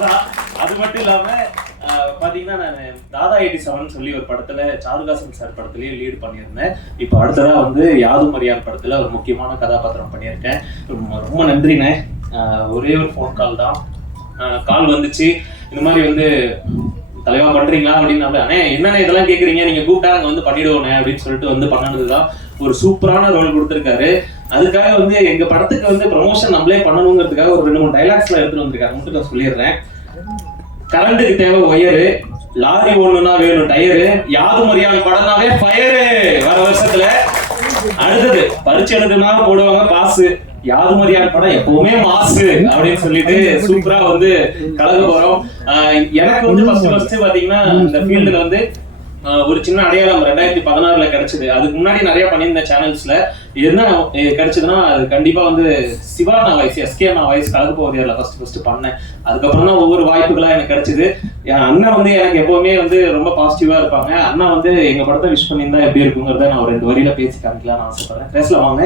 அதான் அது மட்டும் இல்லாம பாத்தீங்கன்னா நான் தாதா 87 சொல்லி ஒரு படத்துல சாருகாசன் சார் படத்துலயே லீடு பண்ணியிருந்தேன். இப்போ அடுத்ததா வந்து யாதும் அறியான் படத்துல ஒரு முக்கியமான கதாபாத்திரம் பண்ணியிருக்கேன். ரொம்ப நன்றிண்ணே. ஒரே ஒரு ஃபோன் கால் தான், கால் வந்துச்சு இந்த மாதிரி வந்து தலைவா பண்றீங்களா அப்படின்னு. அண்ணே என்னண்ணே இதெல்லாம் கேட்குறீங்க, நீங்க கூப்பிட்டா நாங்கள் வந்து பண்ணிடுவோண்ணே அப்படின்னு சொல்லிட்டு வந்து பண்ணனதுதான். ஒரு சூப்பரான ரோல் கொடுத்துருக்காரு. அதுக்காக வந்து எங்க படத்துக்கு வந்து ப்ரமோஷன் நம்மளே பண்ணணுங்கிறதுக்காக ஒரு 2-3 டைலாக்ஸ்லாம் எடுத்துட்டு வந்திருக்காரு. மட்டும் நான் சொல்லிடுறேன். கரண்ட்டுக்கு தேவை ஒயரு, லாரி ஒண்ணுனா வேணும் டயரு, யாதும் அறியான் படம்னாவே ஃபயரு வர வருஷத்துல. அடுத்தது பரிச்சு எழுதுனா போடுவாங்க பாசு, யாதும் அறியான் படம் எப்பவுமே மாசு அப்படின்னு சொல்லிட்டு சூப்பரா வந்து கலக்க போறோம். எனக்கு வந்து ஃபர்ஸ்ட் பாத்தீங்கன்னா இந்த ஃபீல்டுல வந்து ஒரு சின்ன அடையாளம் 2016 கிடைச்சது. அதுக்கு முன்னாடி நிறைய பண்ணியிருந்தேன் சேனல்ஸ்ல. என்ன கிடைச்சதுன்னா அது கண்டிப்பா வந்து சிவா நான் வாய்ஸ், எஸ்கே நான் வாய்ஸ் கலக்க போவதில் ஃபர்ஸ்ட் பண்ணேன். அதுக்கப்புறம் தான் ஒவ்வொரு வாய்ப்புகளா எனக்கு கிடைச்சது. என் அண்ணன் வந்து எனக்கு எப்பவுமே வந்து ரொம்ப பாசிட்டிவா இருப்பாங்க. அண்ணா வந்து எங்க படத்தை விஷ் பண்ணியிருந்தா எப்படி இருக்குங்கிறத நான் ஒரு 2 வரியில பேசி காமிக்கலாம்னு ஆசைப்படுறேன். பேசல வாங்க.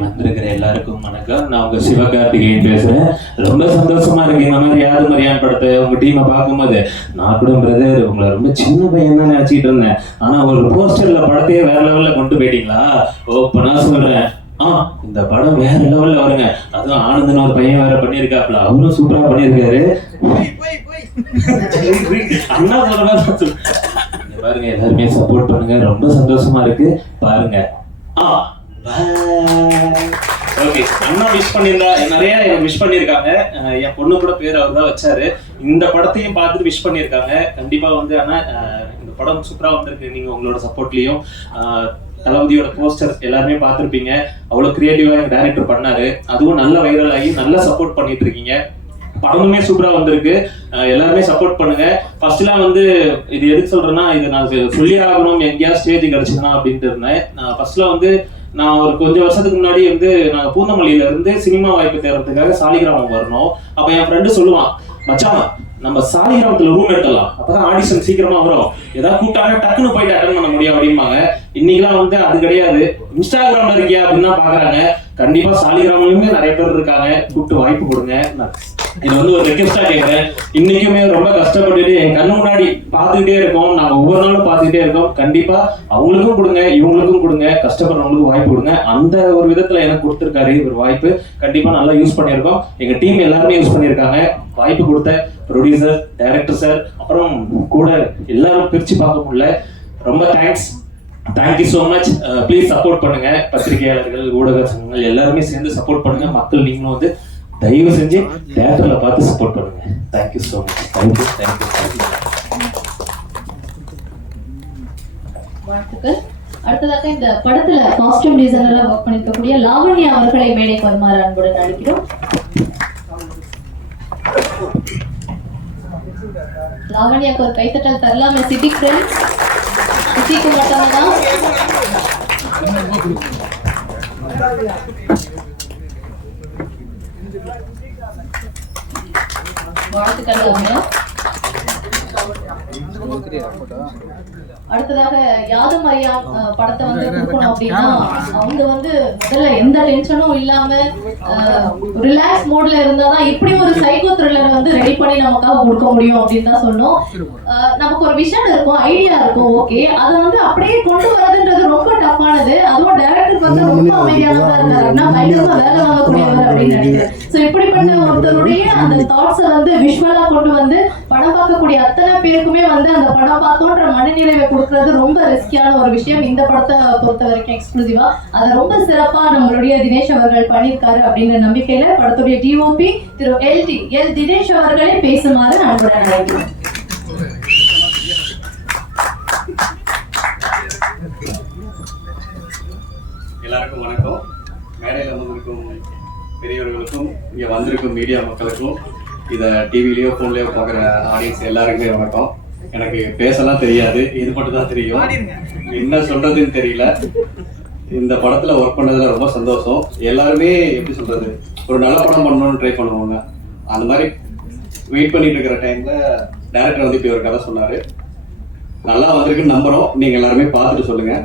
வந்திருக்கிற எல்லாருக்கும் வணக்கம். நான் உங்க சிவகார்த்திகேயன் பேசுறேன். ரொம்ப சந்தோஷமா இருக்கு இந்த மாதிரி யாதும் அறியான் படத்தை உங்க டீமை பார்க்கும்போது. நான் கூட பிரதர் உங்களை ரொம்ப சின்ன பையன் தான் நினைச்சிட்டு இருந்தேன். ஆனா ஒரு போஸ்டர்ல படத்தையே வேற லெவல்ல கொண்டு போயிட்டீங்களா? ஓப்ப நான் சொல்றேன், இந்த படம் வேற லெவல்ல வருங்க. அதுவும் ஆனந்தன் ஒரு பையன் வேற பண்ணிருக்காப்ல, அவரும் சூப்பரா பண்ணிருக்காரு. அண்ணா சொல்ற பாருங்க, எல்லாருமே சப்போர்ட் பண்ணுங்க. ரொம்ப சந்தோஷமா இருக்கு பாருங்க. ஓகே, அண்ணா விஷ் பண்ணியிருந்தா நிறைய விஷ் பண்ணியிருக்காங்க. என் பொண்ணு கூட பேர் அவர் தான் வச்சாரு. இந்த படத்தையும் பார்த்துட்டு விஷ் பண்ணியிருக்காங்க. கண்டிப்பா வந்து அண்ணா இந்த படம் சூப்பரா வந்திருக்கு. நீங்க உங்களோட சப்போர்ட்லயும் தளபதியோட போஸ்டர் எல்லாருமே பார்த்துருப்பீங்க. அவ்வளவு கிரியேட்டிவா எங்க டைரக்டர் பண்ணாரு. அதுவும் நல்ல வைரல் ஆகி நல்ல சப்போர்ட் பண்ணிட்டு இருக்கீங்க. படமுமே சூப்பரா வந்திருக்கு. எல்லாருமே சப்போர்ட் பண்ணுங்க. ஃபர்ஸ்ட்லாம் வந்து இது எதுக்கு சொல்றேன்னா, இது நான் சொல்லி ஆகணும் எங்கேயாவது ஸ்டேஜ் கிடைச்சதுன்னா அப்படின்ட்டு இருந்தேன். நான் ஃபர்ஸ்ட்ல வந்து நான் ஒரு கொஞ்சம் வருஷத்துக்கு முன்னாடி வந்து நாங்கள் பூந்தமல்லியில இருந்து சினிமா வாய்ப்பு தேடுறதுக்காக சாலிகிராமம் வரணும். அப்ப என் ஃப்ரெண்டு சொல்லுவான், மச்சான் நம்ம சாலிகிராமத்துல ரூம் எடுத்துடலாம், அப்பதான் ஆடிஷன் சீக்கிரமா வரும், ஏதாவது கூட்டாங்க டக்குன்னு போயிட்டு அட்டன் பண்ண முடியும் அப்படிம்பாங்க. இன்னைக்கெல்லாம் வந்து அது கிடையாது. இன்ஸ்டாகிராம்ல இருக்கியா அப்படின்னு தான் பாக்குறாங்க. கண்டிப்பா சாலிகிராமலுமே நிறைய பேர் இருக்காங்க, கூப்பிட்டு வாய்ப்பு கொடுங்க. இது வந்து ஒரு ரெக்வெஸ்டா கேட்கிறேன். இன்னைக்குமே ரொம்ப கஷ்டப்பட்டுட்டு என் கண்ணு முன்னாடி பார்த்துக்கிட்டே இருக்கோம். நாங்க ஒவ்வொரு நாளும் பார்த்துக்கிட்டே இருக்கோம். கண்டிப்பா அவங்களுக்கும் கொடுங்க, இவங்களுக்கும் கொடுங்க, கஷ்டப்படுறவங்களுக்கும் வாய்ப்பு கொடுங்க. அந்த ஒரு விதத்துல எனக்கு கொடுத்துருக்காரு ஒரு வாய்ப்பு. கண்டிப்பா நல்லா யூஸ் பண்ணியிருக்கோம். எங்க டீம் எல்லாருமே யூஸ் பண்ணியிருக்காங்க. வாய்ப்பு கொடுத்த ப்ரொடியூசர், டைரக்டர் சார், அப்புறம் கூட எல்லாரும் பிரிச்சு பார்க்க முடியல. ரொம்ப thanks. Thank you so much. Please support பண்ணுங்க. பத்திரிகையாளர்கள், ஊடக சங்கங்கள் எல்லாருமே சேர்ந்து சப்போர்ட் பண்ணுங்க. மக்கள் நீங்களும் வந்து தயவு செஞ்சு தியேட்டர்ல பார்த்து சப்போர்ட் பண்ணுங்க. Thank you so much. தேங்க்யூ. வாழ்த்துக்கள். அடுத்ததாக இந்த படத்துல காஸ்டியூம் டிசைனரா ஒர்க் பண்ணிருக்கக்கூடிய லாவண்யா அவர்களை மேடைக்கு வருமாறு அன்புடன் அழைக்கிறோம். லாவண்யாக்கு ஒரு கைத்தட்டல் தரலாமே. சிட்டி ஃப்ரெண்ட்ஸ், சிட்டிக்கு மட்டும்தான் வாழ்த்துக்கள். அடுத்ததாக யாதும் அறியான் படத்தை வந்து கொடுக்கணும் அப்படின்னா அவங்க வந்து முதல்ல எந்த டென்ஷனும் இல்லாம ரிலாக்ஸ் மோட்ல இருந்தாதான் இப்படி ஒரு சைக்கோ த்ரில்லர் வந்து ரெடி பண்ணி நமக்காக கொடுக்க முடியும் அப்படின்னு தான் சொன்னோம். நமக்கு ஒரு விஷன் இருக்கும், ஐடியா இருக்கும், ஓகே, அதை வந்து அப்படியே கொண்டு வரதுன்றது ரொம்ப டஃப்பானது. அதுவும் டைரக்டர் வந்து ரொம்ப அமைதியானதா இருந்தாருன்னா பயங்கரமா வேலை வாங்கக்கூடியவர் அப்படின்னு நினைக்கிறேன். ஸோ இப்படிப்பட்ட ஒருத்தருடைய அந்த தாட்ஸை வந்து விஷுவலா கொண்டு வந்து படம் பார்க்கக்கூடிய அத்தனை பேருக்குமே வந்து அந்த படம் பார்த்தோன்ற மனநிறைவை கொடுக்கறது ரொம்ப ரிஸ்கியான ஒரு விஷயம். இந்த படத்தை பொறுத்த வரைக்கும் எக்ஸ்க்ளூசிவா அதை ரொம்ப சிறப்பா நம்மளுடைய தினேஷ் அவர்கள் பண்ணியிருக்காரு அப்படிங்கிற நம்பிக்கையில படத்துடைய டிஓபி திரு எல் தினேஷ் அவர்களே பேசுமாறு அன்புடன் அழைக்கிறேன். எல்லாருக்கும் வணக்கம். மேடையில் அமர்ந்திருக்கும் பெரியவர்களுக்கும் இங்கே வந்திருக்கும் மீடியா மக்களுக்கும் இதை டிவிலேயோ ஃபோன்லேயோ பார்க்குற ஆடியன்ஸ் எல்லாருக்குமே வணக்கம். எனக்கு பேசலாம் தெரியாது, இது மட்டும் தான் தெரியும், என்ன சொல்றதுன்னு தெரியல. இந்த படத்தில் ஒர்க் பண்ணதில் ரொம்ப சந்தோஷம். எல்லாருமே எப்படி சொல்றது, ஒரு நல்ல படம் பண்ணணும்னு ட்ரை பண்ணுவாங்க. அந்த மாதிரி வெயிட் பண்ணிட்டு இருக்கிற டைம்ல டைரக்டர் வந்து இப்படி ஒரு கதை சொன்னாரு. நல்லா வந்திருக்குன்னு நம்புறோம். நீங்க எல்லாருமே பார்த்துட்டு சொல்லுங்க.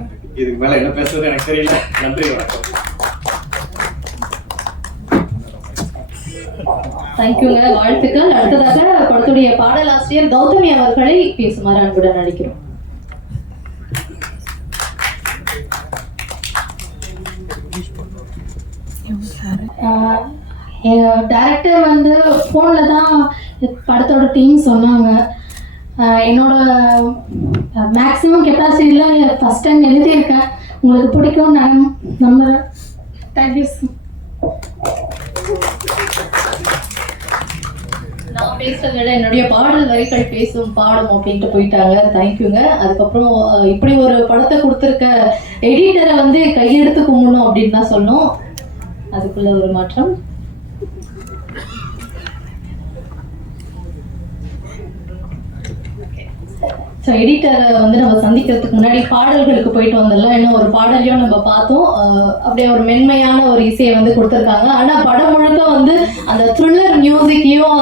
இதுக்கு மேல என்ன பேசுறது எனக்கு தெரியல. நன்றி, வணக்கம். தேங்க்யூங்க, வாழ்த்துக்கள். அடுத்ததாக படத்துடைய பாடலாசிரியர் கௌதமி அவர்களை பேசுமாறு அன்புடன் அழைக்கிறோம். டைரக்டர் வந்து ஃபோனில் தான் படத்தோட டீம் சொன்னாங்க. என்னோட மேக்ஸிமம் கெப்பாசிட்டியில் ஃபஸ்ட் டைம் எழுதியிருக்கேன். உங்களுக்கு பிடிக்கும் நான் நம்புகிறேன். தேங்க்யூ. நான் பேசுறத விட என்னுடைய பாடல் வரிகள் பேசும் பாடும் அப்படின்ட்டு போயிட்டாங்க. தேங்க்யூங்க. அதுக்கப்புறம் இப்படி ஒரு படத்தை கொடுத்துருக்க எடிட்டரை வந்து கையெடுத்து கும்பிடணும் அப்படின்னு தான் சொன்னோம். அதுக்குள்ள ஒரு மாற்றம். ஸோ எடிட்டரை வந்து நம்ம சந்திக்கிறதுக்கு முன்னாடி பாடல்களுக்கு போயிட்டு வந்துடலாம். இன்னும் ஒரு பாடலையும் நம்ம பார்த்தோம். அப்படியே ஒரு மென்மையான ஒரு இசையை வந்து கொடுத்துருக்காங்க. ஆனால் படம் முழுக்க வந்து அந்த த்ரில்லர் மியூசிக்கையும்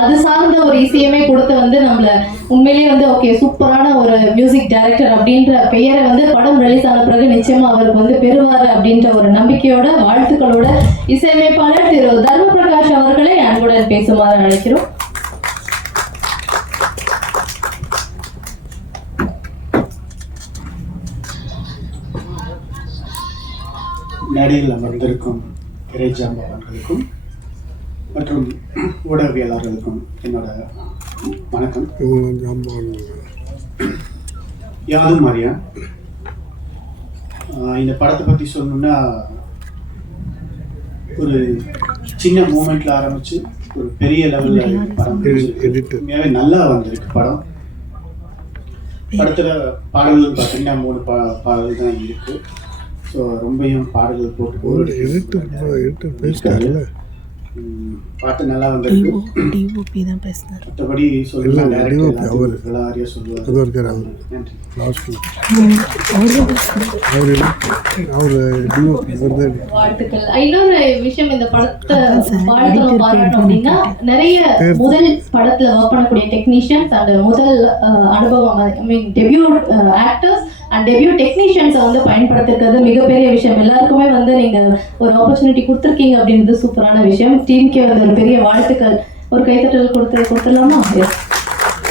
அது சார்ந்த ஒரு இசையுமே கொடுத்து வந்து நம்மளை உண்மையிலேயே வந்து ஓகே சூப்பரான ஒரு மியூசிக் டைரக்டர் அப்படின்ற பெயரை வந்து படம் ரிலீஸ் ஆன பிறகு நிச்சயமா அவருக்கு வந்து பெறுவார் அப்படின்ற ஒரு நம்பிக்கையோட வாழ்த்துக்களோட இசையமைப்பாளர் திரு தர்ம பிரகாஷ் அவர்களை அன்புடன் பேசுமாறு அழைக்கிறோம். மேடையில் அமர்ந்திருக்கும் திரைச்சாம்பவர்களுக்கும் மற்றும் ஊடகவியலாளர்களுக்கும் என்னோட வணக்கம். யாதும் அறியா இந்த படத்தை பற்றி சொல்லணும்னா ஒரு சின்ன மூமெண்ட்ல ஆரம்பிச்சு ஒரு பெரிய லெவலில் படம் உண்மையாகவே நல்லா வந்திருக்கு. படத்தில் பாடல்கள் பார்த்தீங்கன்னா 3 பாடல் தான் இருக்கு. ஸோ ரொம்பவும் பாடல்கள் போட்டு பாட்டு நல்லா வந்திருக்கு. மற்றபடி சொல்லலாம் நிறைய சொல்லுவாங்க. நன்றி. வாழ்த்துக்கள். இன்னொரு விஷயம், இந்த படத்தை பாடணும் அப்படின்னா நிறைய முதல் படத்துல ஒர்க் பண்ணக்கூடிய டெக்னீஷியன்ஸ் அண்ட் முதல் அனுபவம், ஐ மீன் டெபியூ ஆக்டர்ஸ் அண்ட் டெபியூ டெக்னீஷியன்ஸை வந்து பயன்படுத்திருக்கிறது மிகப்பெரிய விஷயம். எல்லாருக்குமே வந்து நீங்க ஒரு ஆப்பர்ச்சுனிட்டி கொடுத்துருக்கீங்க அப்படின்றது சூப்பரான விஷயம். டீமுக்கே வந்து ஒரு பெரிய வாழ்த்துக்கள். ஒரு கைத்தட்டல் கொடுத்துடலாமா?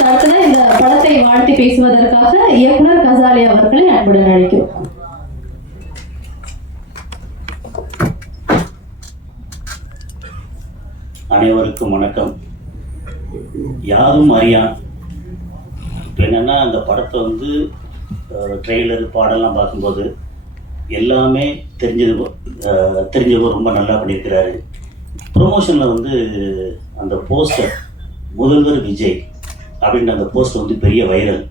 அடுத்ததான் இந்த படத்தை வாழ்த்தி பேசுவதற்காக இயக்குனர் கசாலி அவர்களை அன்புடன் அழைக்கிறோம். அனைவருக்கும் வணக்கம். யாதும் அறியா இப்போ என்னென்னா அந்த படத்தை வந்து ட்ரெய்லர் பாடலாம் பார்க்கும்போது எல்லாமே தெரிஞ்சது ரொம்ப நல்லா பண்ணியிருக்கிறாரு. ப்ரொமோஷனில் வந்து அந்த போஸ்டர் முதல்வர் விஜய் அப்படின்ற அந்த போஸ்டர் வந்து பெரிய வைரல்.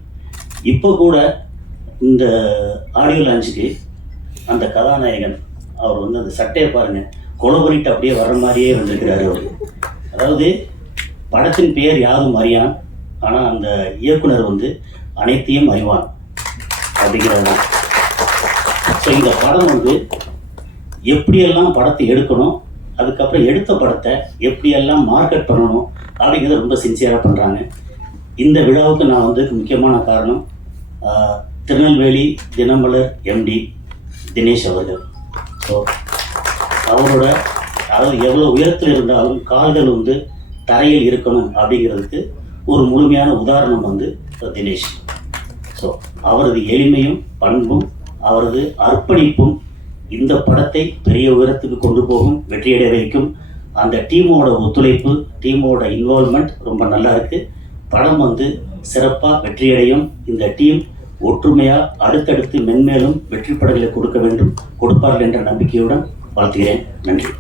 இப்போ கூட இந்த ஆடியோ லான்ச்சுக்கு அந்த கதாநாயகன் அவர் வந்து அந்த சட்டையை பாருங்கள், கொலை பண்ணிட்டு அப்படியே வர்ற மாதிரியே வந்திருக்கிறாரு அவர். அதாவது படத்தின் பெயர் யாதும் அறியான், ஆனால் அந்த இயக்குனர் வந்து அனைத்தையும் அறிவான் அப்படிங்கிறது. ஸோ இந்த படம் வந்து எப்படியெல்லாம் படத்தை எடுக்கணும், அதுக்கப்புறம் எடுத்த படத்தை எப்படியெல்லாம் மார்க்கெட் பண்ணணும் அப்படிங்கிறத ரொம்ப சின்சியராக பண்ணுறாங்க. இந்த விழாவுக்கு நான் வந்து முக்கியமான காரணம் திருநெல்வேலி தினமலர் எம்டி தினேஷ் அவர்கள். ஸோ அவரோட அதாவது எவ்வளோ உயரத்தில் இருந்தாலும் கால்கள் வந்து தரையில் இருக்கணும் அப்படிங்கிறதுக்கு ஒரு முழுமையான உதாரணம் வந்து தினேஷ். ஸோ அவரது எளிமையும் பண்பும் அவரது அர்ப்பணிப்பும் இந்த படத்தை பெரிய உயரத்துக்கு கொண்டு போகும், வெற்றியடைய வைக்கும். அந்த டீமோட ஒத்துழைப்பு, டீமோட இன்வால்மெண்ட் ரொம்ப நல்லா இருக்குது. படம் வந்து சிறப்பாக வெற்றியடையும். இந்த டீம் ஒற்றுமையாக அடுத்தடுத்து மென்மேலும் வெற்றி படங்களை கொடுக்க வேண்டும், கொடுப்பார்கள் என்ற நம்பிக்கையுடன் வாழ்த்துகிறேன். நன்றி.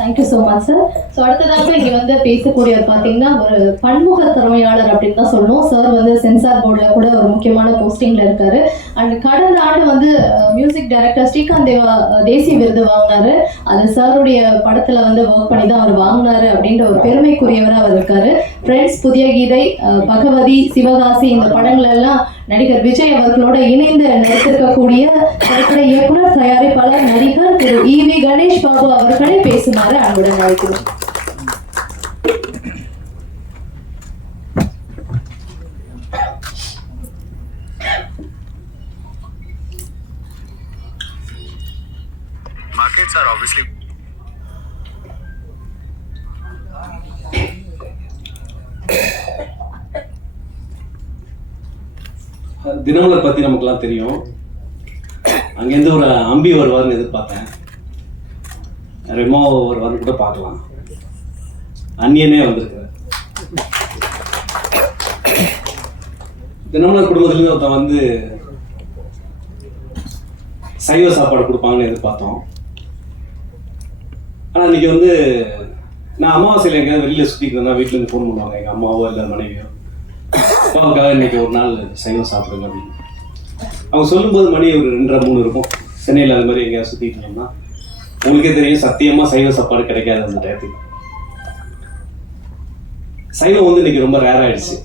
Thank you so much sir. So அடுத்ததாக இங்கே வந்து பேசக்கூடியவர் பார்த்தீங்கன்னா ஒரு பன்முக திறமையாளர் அப்படின்னு தான் சொல்லணும். சார் வந்து சென்சார் போர்டில் கூட ஒரு முக்கியமான போஸ்டிங்கில் இருக்கார். அண்ட் கடந்த ஆண்டு வந்து மியூசிக் டைரக்டர் ஸ்ரீகாந்த் தேவா தேசிய விருது வாங்கினார். அது சாருடைய படத்தில் வந்து ஒர்க் பண்ணி தான் அவர் வாங்கினார் அப்படின்ற ஒரு பெருமைக்குரியவராக அவர் இருக்கார். ஃப்ரெண்ட்ஸ், புதிய கீதை, பகவதி, சிவகாசி இந்த படங்கள் எல்லாம் நடிகர் விஜய் அவர்களோட இணைந்து நடித்திருக்கக்கூடிய திரைப்பட இயக்குனர், தயாரிப்பாளர், நடிகர் திரு EV கணேஷ் பாபு அவர்களை பேசுமாறு அன்புடன் அழைக்கிறோம். Markets are obviously தினமலர் பத்தி நமக்குலாம் தெரியும். அங்கேருந்து ஒரு அம்பி வருவார்னு எதிர்பார்த்தேன். ரெமோ வருவார்னு கூட பார்க்கலாம். அந்நியனே வந்திருக்காரு. தினமலர் குடும்பத்துலேருந்து ஒருத்தன் வந்து சைவ சாப்பாடு கொடுப்பாங்கன்னு எதிர்பார்த்தோம். ஆனால் இன்னைக்கு வந்து நான் அமாவாசையில் எங்கேயாவது வெளியில் சுற்றிக்கிறேன்னா வீட்டிலேருந்து ஃபோன் பண்ணுவாங்க, எங்கள் அம்மாவோ இல்லை மனைவியோ, அப்பாவுக்காக இன்னைக்கு ஒரு நாள் சைவம் சாப்பிடுங்க அப்படின்னு. அவங்க சொல்லும்போது மணி ஒரு 2:30-3 இருக்கும். சென்னையில் அது மாதிரி எங்கேயாவது சுற்றிட்டு இருந்தோம்னா உங்களுக்கே தெரியும், சத்தியமாக சைவ சாப்பாடு கிடைக்காது அந்த டயத்துக்கு. சைவம் வந்து இன்னைக்கு ரொம்ப ரேர் ஆயிடுச்சு.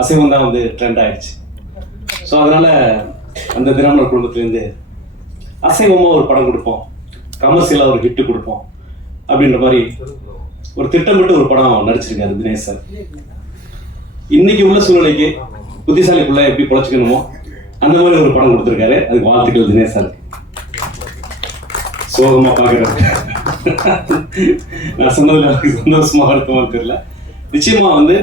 அசைவம் தான் வந்து ட்ரெண்ட் ஆயிடுச்சு. ஸோ அதனால அந்த தினமலர் குடும்பத்துலேருந்து அசைவமாக ஒரு படம் கொடுப்போம், கமர்ஷியலாக ஒரு ஹிட்டு கொடுப்போம் அப்படின்ற மாதிரி ஒரு திட்டமிட்டு ஒரு படம் நடிச்சிருக்காரு தினேஷ் சார். இன்னைக்கு உள்ள சூழ்நிலைக்கு புத்திசாலிக்குள்ள எப்படி பொழைச்சிக்கணுமோ அந்த மாதிரி ஒரு படம் கொடுத்துருக்காரு. அதுக்கு வாழ்த்துக்கள் தினேஷ் சார். சோகமா பாக்குறது நான் சொன்னதுல சந்தோஷமா இருக்குமா தெரியல. நிச்சயமா வந்து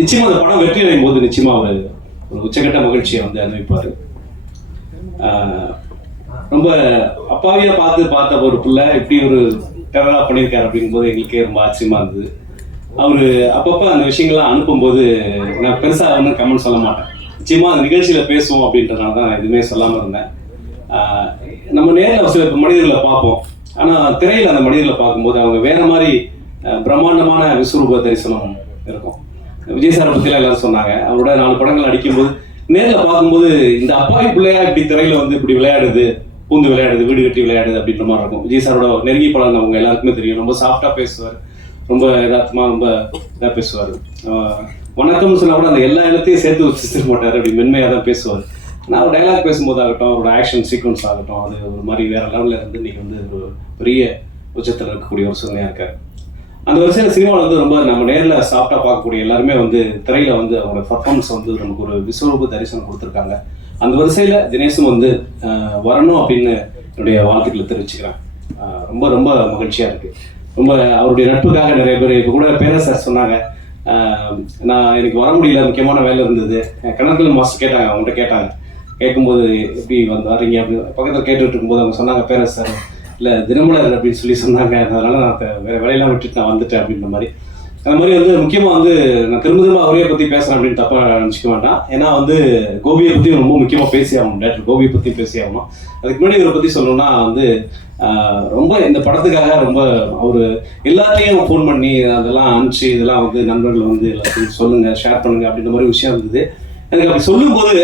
நிச்சயமா அந்த படம் வெற்றி அடையும் போது நிச்சயமா ஒரு உச்சகட்ட மகிழ்ச்சியை வந்து அனுபவிப்பாரு. ரொம்ப அப்பாவியா பார்த்த ஒரு பிள்ளை இப்படி ஒரு டெரரா பண்ணியிருக்காரு அப்படிங்கும் போது எங்களுக்கே ரொம்ப ஆச்சரியமா இருந்தது. அவரு அப்பப்போ அந்த விஷயங்கள்லாம் அனுப்பும்போது நான் பெருசா ஒன்றும் கமெண்ட் சொல்ல மாட்டேன். நிச்சயமா அந்த நிகழ்ச்சியில பேசுவோம் அப்படின்றதுனால தான் நான் எதுவுமே சொல்லாம இருந்தேன். நம்ம நேரில் சில மனிதர்களை பார்ப்போம், ஆனா திரையில அந்த மனிதர்களை பார்க்கும்போது அவங்க வேற மாதிரி பிரம்மாண்டமான விஸ்வரூப தரிசனம் இருக்கும். விஜய் சாரை பத்திலாம் எல்லாரும் சொன்னாங்க. அவரோட 4 படங்கள் அடிக்கும்போது நேரில் பார்க்கும்போது இந்த அப்பாவி பிள்ளையா இப்படி திரையில வந்து இப்படி விளையாடுது, பூந்து விளையாடுது, வீடு கட்டி விளையாடுது அப்படின்ற மாதிரி இருக்கும். விஜய் சாரோட நெருங்கி படம் அவங்க எல்லாருக்குமே தெரியும். ரொம்ப சாஃப்டா பேசுவார், ரொம்ப யதார்த்தமா ரொம்ப இதாக பேசுவார். வணக்கம்னு சொன்னா கூட அந்த எல்லா இடத்தையும் சேர்த்து வச்சுக்க மாட்டார், அப்படி மென்மையாக தான் பேசுவார். ஆனால் அவர் டைலாக் பேசும்போது ஆகட்டும், அவரோட ஆக்ஷன் சீக்வன்ஸ் ஆகட்டும், அது ஒரு மாதிரி வேற லெவலில் இருந்து இன்னைக்கு வந்து ஒரு பெரிய உச்சத்தில் இருக்கக்கூடிய ஒரு சூழ்நிலையாக இருக்காரு. அந்த வரிசையில் சினிமாவில் வந்து ரொம்ப நம்ம நேரில் சாஃப்டாக பார்க்கக்கூடிய எல்லாருமே வந்து திரையில வந்து அவங்களோட பர்ஃபார்மன்ஸ் வந்து நமக்கு ஒரு விஸ்வரூப தரிசனம் கொடுத்துருக்காங்க. அந்த வரிசையில் தினேஷும் வந்து வரணும் அப்படின்னு என்னுடைய வாழ்த்துக்களை தெரிவிச்சுக்கிறேன். ரொம்ப ரொம்ப மகிழ்ச்சியாக இருக்கு. ரொம்ப அவருடைய நட்புக்காக நிறைய பேர் இப்போ கூட பேரரசர் சொன்னாங்க, நான் எனக்கு வர முடியல, முக்கியமான வேலை இருந்தது. கணக்கில் மாஸ்டர் கேட்டாங்க, அவங்கள்ட்ட கேட்டாங்க. கேட்கும்போது எப்படி வரீங்க அப்படின்னு பக்கத்தில் கேட்டுட்டு இருக்கும்போது அவங்க சொன்னாங்க, பேரரசர் இல்லை தினமலர் அப்படின்னு சொன்னாங்க, அதனால நான் வேற வேலையெல்லாம் விட்டுட்டு நான் வந்துட்டேன் அப்படின்ற மாதிரி. அந்த மாதிரி வந்து முக்கியமாக வந்து நான் திரும்ப அவரையை பற்றி பேசுகிறேன் அப்படின்னு தப்பாக நினச்சிக்க வேண்டாம். ஏன்னா வந்து கோபியை பற்றி ரொம்ப முக்கியமாக பேசி ஆகணும், டேரக்டர் கோபியை பற்றி பேசி ஆகணும். அதுக்கு முன்னாடி இவரை பற்றி சொல்லணும்னா வந்து ரொம்ப இந்த படத்துக்காக ரொம்ப அவர் எல்லாத்தையும் ஃபோன் பண்ணி அதெல்லாம் அனுப்பிச்சு இதெல்லாம் வந்து நண்பர்கள் வந்து எல்லாத்தையும் சொல்லுங்க, ஷேர் பண்ணுங்க அப்படின்ற மாதிரி விஷயம் இருந்தது. எனக்கு அப்படி சொல்லும்போது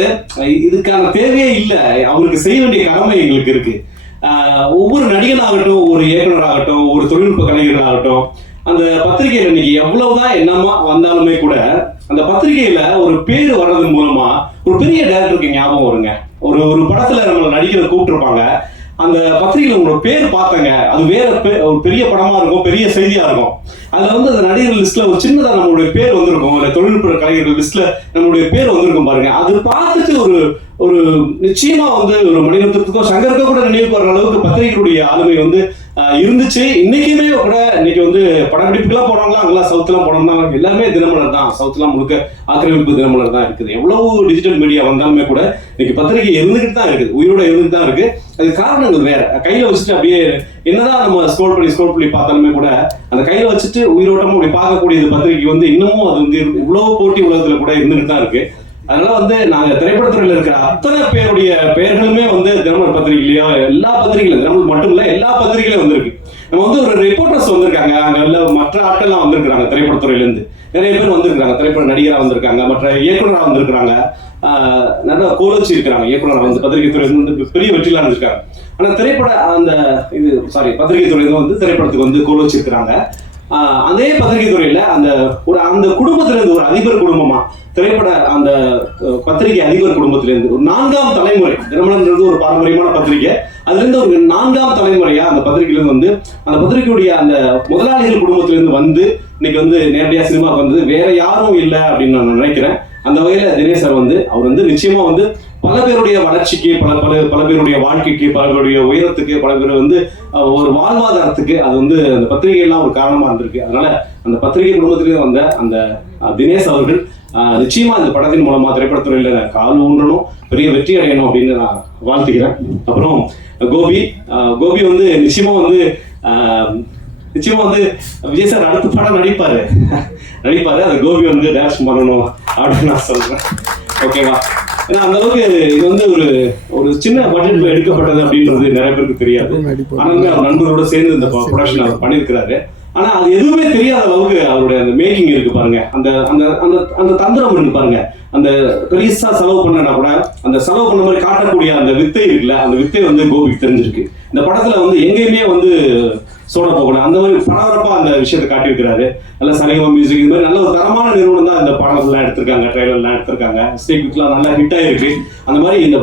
இதுக்கான தேவையே இல்லை, அவருக்கு செய்ய வேண்டிய கடமை எங்களுக்கு இருக்கு. ஒவ்வொரு நடிகனாகட்டும், ஒரு இயக்குனராகட்டும், ஒரு தொழில்நுட்ப கலைஞராகட்டும், அந்த பத்திரிகையில இன்னைக்கு எவ்வளவுதான் என்னமா வந்தாலுமே கூட அந்த பத்திரிகையில ஒரு பேர் வர்றது மூலமா ஒரு பெரிய டைரக்டருக்கு ஞாபகம் வருங்க. ஒரு படத்துல நம்மளை நடிகரை கூப்பிட்டுருப்பாங்க, அந்த பத்திரிகையில உங்களோட பேர் பார்த்தங்க, அது வேற ஒரு பெரிய படமா இருக்கும், பெரிய செய்தியா இருக்கும். அதுல வந்து அந்த நடிகர் லிஸ்ட்ல ஒரு சின்னதா நம்மளுடைய பேர் வந்திருக்கும், இல்ல தொழில்நுட்ப கலைஞர்கள் லிஸ்ட்ல நம்மளுடைய பேர் வந்திருக்கும் பாருங்க. அது பார்த்துட்டு ஒரு நிச்சயமா வந்து ஒரு மணிரத்னத்துக்கோ சங்கருக்கோ கூட நினைவு வர்ற அளவுக்கு பத்திரிகைகளுடைய ஆளுமை வந்து இருந்துச்சு. இன்னைக்குமே கூட இன்னைக்கு வந்து படப்பிடிப்புக்கெல்லாம் போனவங்களாம் அங்கெல்லாம் சவுத்லாம் போனோம்னா எல்லாமே தினமலர் தான், சவுத்லாம் முழுக்க ஆக்கிரமிப்பு தினமலர் தான் இருக்குது. எவ்வளவு டிஜிட்டல் மீடியா வந்தாலுமே கூட இன்னைக்கு பத்திரிகை இருந்துகிட்டு தான் இருக்குது, உயிரோட இருந்துட்டு தான் இருக்கு. அது காரணங்கள் வேற. கையில வச்சுட்டு அப்படியே என்னதான் நம்ம ஸ்க்ரோல் பண்ணி பார்த்தாலுமே கூட அந்த கையில வச்சுட்டு உயிரோட்டமும் அப்படி பார்க்கக்கூடிய பத்திரிகை வந்து இன்னமும் அது வந்து இவ்வளவு போட்டி உலகத்துல கூட இருந்துகிட்டு தான் இருக்கு. அதனால வந்து நாங்க திரைப்படத்துறையில இருக்கிற அத்தனை பேருடைய பெயர்களுமே வந்து தினமலர் பத்திரிகையிலயோ எல்லா பத்திரிகையிலும், தினமலர் மட்டும் இல்ல எல்லா பத்திரிகையிலும் வந்திருக்கு. நம்ம வந்து ஒரு ரிப்போர்ட்டர்ஸ் வந்திருக்காங்க, அங்க மற்ற ஆட்கள்லாம் வந்திருக்காங்க, திரைப்படத்துறையில இருந்து நிறைய பேர் வந்திருக்காங்க, திரைப்பட நடிகரா வந்திருக்காங்க, மற்ற இயக்குனரா வந்திருக்காங்க, நல்ல கோலோச்சி இருக்கிறாங்க. இயக்குனர் வந்து பத்திரிகை துறையில வந்து பெரிய வெற்றிலாம் இருந்திருக்காங்க. ஆனா பத்திரிகை துறையில வந்து திரைப்படத்துக்கு வந்து கோலோச்சி இருக்கிறாங்க. அதே பத்திரிகை துறையில அந்த குடும்பத்துல இருந்து ஒரு அதிபர் குடும்பமா திரைப்பட அந்த பத்திரிகை அதிபர் குடும்பத்திலிருந்து ஒரு 4ஆம் தலைமுறை, தினமலர்ன்றது ஒரு பாரம்பரியமான பத்திரிகை, அதுல இருந்து ஒரு 4ஆம் தலைமுறையா அந்த பத்திரிகையிலிருந்து வந்து அந்த பத்திரிகையுடைய அந்த முதலாளிகள் குடும்பத்திலிருந்து வந்து இன்னைக்கு வந்து நேரடியா சினிமாவுக்கு வந்தது வேற யாரும் இல்லை அப்படின்னு நான் நினைக்கிறேன். அந்த வகையில தினேஷ் சார் வந்து அவர் வந்து நிச்சயமா வந்து பல பேருடைய வளர்ச்சிக்கு பல பேருடைய வாழ்க்கைக்கு, பல பேருடைய உயரத்துக்கு, பல பேர் வந்து ஒரு வாழ்வாதாரத்துக்கு அது வந்து அந்த பத்திரிகை எல்லாம் ஒரு காரணமா இருந்திருக்கு. அதனால அந்த பத்திரிகை குடும்பத்திலேயே வந்த அந்த தினேஷ் அவர்கள் நிச்சயமா இந்த படத்தின் மூலமா திரைப்படத்துறையில கால் ஊன்றணும், பெரிய வெற்றி அடையணும் அப்படின்னு நான் வாழ்த்துக்கிறேன். அப்புறம் கோபி வந்து நிச்சயமா வந்து விஜய் சார் அடுத்த படம் நடிப்பாரு. அந்த கோபி வந்து டைரக்ஷன் பண்ணணும் அப்படின்னு நான் சொல்றேன். ஓகேவா? ஏன்னா அந்த அளவுக்கு இது வந்து ஒரு சின்ன பட்ஜெட்ல எடுக்கப்பட்டது அப்படின்றது நிறைய பேருக்கு தெரியாது. ஆனாலுமே அவர் நண்பரோட சேர்ந்து இந்த ப்ரொடக்ஷன் அவர் பண்ணியிருக்கிறாரு. ஆனா அது எதுவுமே தெரியாத அளவுக்கு அவருடைய அந்த மேக்கிங் இருக்கு பாருங்க, அந்த அந்த அந்த அந்த தந்திரம் இருக்கு பாருங்க. அந்த பெருசா செலவு பண்ணனா கூட அந்த செலவு பண்ண மாதிரி காட்டக்கூடிய அந்த வித்தை இருக்குல்ல, அந்த வித்தை வந்து கோபிக்கு தெரிஞ்சிருக்கு. இந்த படத்துல வந்து எங்கேயுமே வந்து சோட போகணும், அந்த மாதிரி பரபரப்பா அந்த விஷயத்தை காட்டியிருக்கிறாரு. நல்ல சரிகமா மியூசிக், இது மாதிரி நல்ல ஒரு தரமான நிறுவனம் தான் இந்த படம்லாம் எடுத்திருக்காங்க, ட்ரெய்லர்லாம் எடுத்திருக்காங்க, ஸ்டேக்லாம் நல்லா ஹிட் ஆயிருக்கு. அந்த மாதிரி இந்த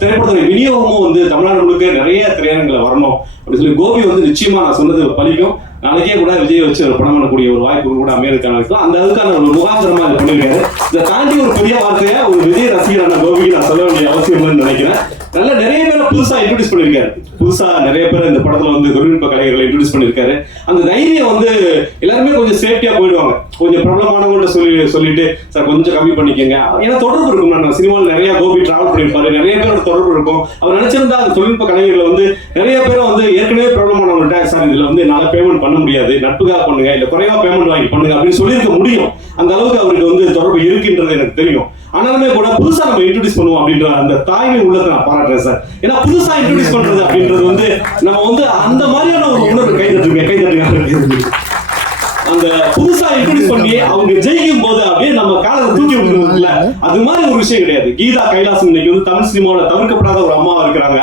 திரைப்படத்துடைய விநியோகமும் வந்து தமிழ்நாடு முழுக்க நிறைய திரையரங்களை வரணும் அப்படின்னு சொல்லி கோபி வந்து நிச்சயமா நான் சொன்னது பலிக்கும். நாளைக்கே கூட விஜய் வச்சு ஒரு படம் பண்ணக்கூடிய ஒரு வாய்ப்பு கூட அமெரிக்கான இருக்கும். அந்த அதுக்கான ஒரு முகாந்திரமா இது பண்ணியிருக்காரு. இதை தாண்டி ஒரு பெரிய வார்த்தையை ஒரு விஜய் ரசிகரான கோபிக்கு நான் சொல்ல வேண்டிய அவசியம் நினைக்கிறேன். நல்ல நிறைய பேரை புதுசா இன்ட்ரோடியூஸ் பண்ணியிருக்காரு. புதுசா நிறைய பேர் இந்த படத்துல வந்து தொழில்நுட்ப கலைஞர்களை இன்ட்ரோடியூஸ் பண்ணியிருக்காரு. அந்த தைரியம் வந்து எல்லாருமே கொஞ்சம் சேஃப்டியா போயிடுவாங்க. கொஞ்சம் பிரபலமானவங்கள்ட்ட சொல்லிட்டு சார் கொஞ்சம் கம்மி பண்ணிக்கங்க. ஏன்னா தொடர்பு இருக்கும். நான் சினிமாவில் நிறைய கோபி டிராவல் பண்ணியிருப்பாரு, நிறைய பேரோட தொடர்பு இருக்கும். அவர் நினைச்சிருந்தா அந்த தொழில்நுட்ப கலைஞர்களை வந்து நிறைய பேரை வந்து ஏற்கனவே பிரபலமானவங்கள்ட்ட சார் இதுல வந்து என்னால பேமெண்ட் பண்ண முடியாது, நட்புக்காக பண்ணுங்க, இல்ல குறைவா பேமெண்ட் வாங்கி பண்ணுங்க அப்படின்னு சொல்லியிருக்க முடியும். அந்த அளவுக்கு அவருக்கு வந்து தொடர்பு இருக்குன்றது எனக்கு தெரியும். ஆனாலுமே கூட புதுசா நம்ம இன்ட்ரோடியூஸ் பண்ணுவோம் அப்படின்ற அந்த தாய்மை உள்ளத்தை நான் பாராட்டுறேன் சார். ஏன்னா புதுசா இன்ட்ரோடியூஸ் பண்றது அப்படின்றது வந்து நம்ம வந்து அந்த மாதிரியான ஒரு உணர்வு கைதட்டுங்க. அந்த புதுசா இன்ட்ரோடியூஸ் பண்ணி அவங்க ஜெயிக்கும் போது அப்படியே நம்ம காலத்தை தூக்கி விடுறதுல அது மாதிரி ஒரு விஷயம் கிடையாது. கீதா கைலாசம் இன்னைக்கு வந்து தமிழ் சினிமாவோட தவிர்க்கப்படாத ஒரு அம்மாவா இருக்கிறாங்க.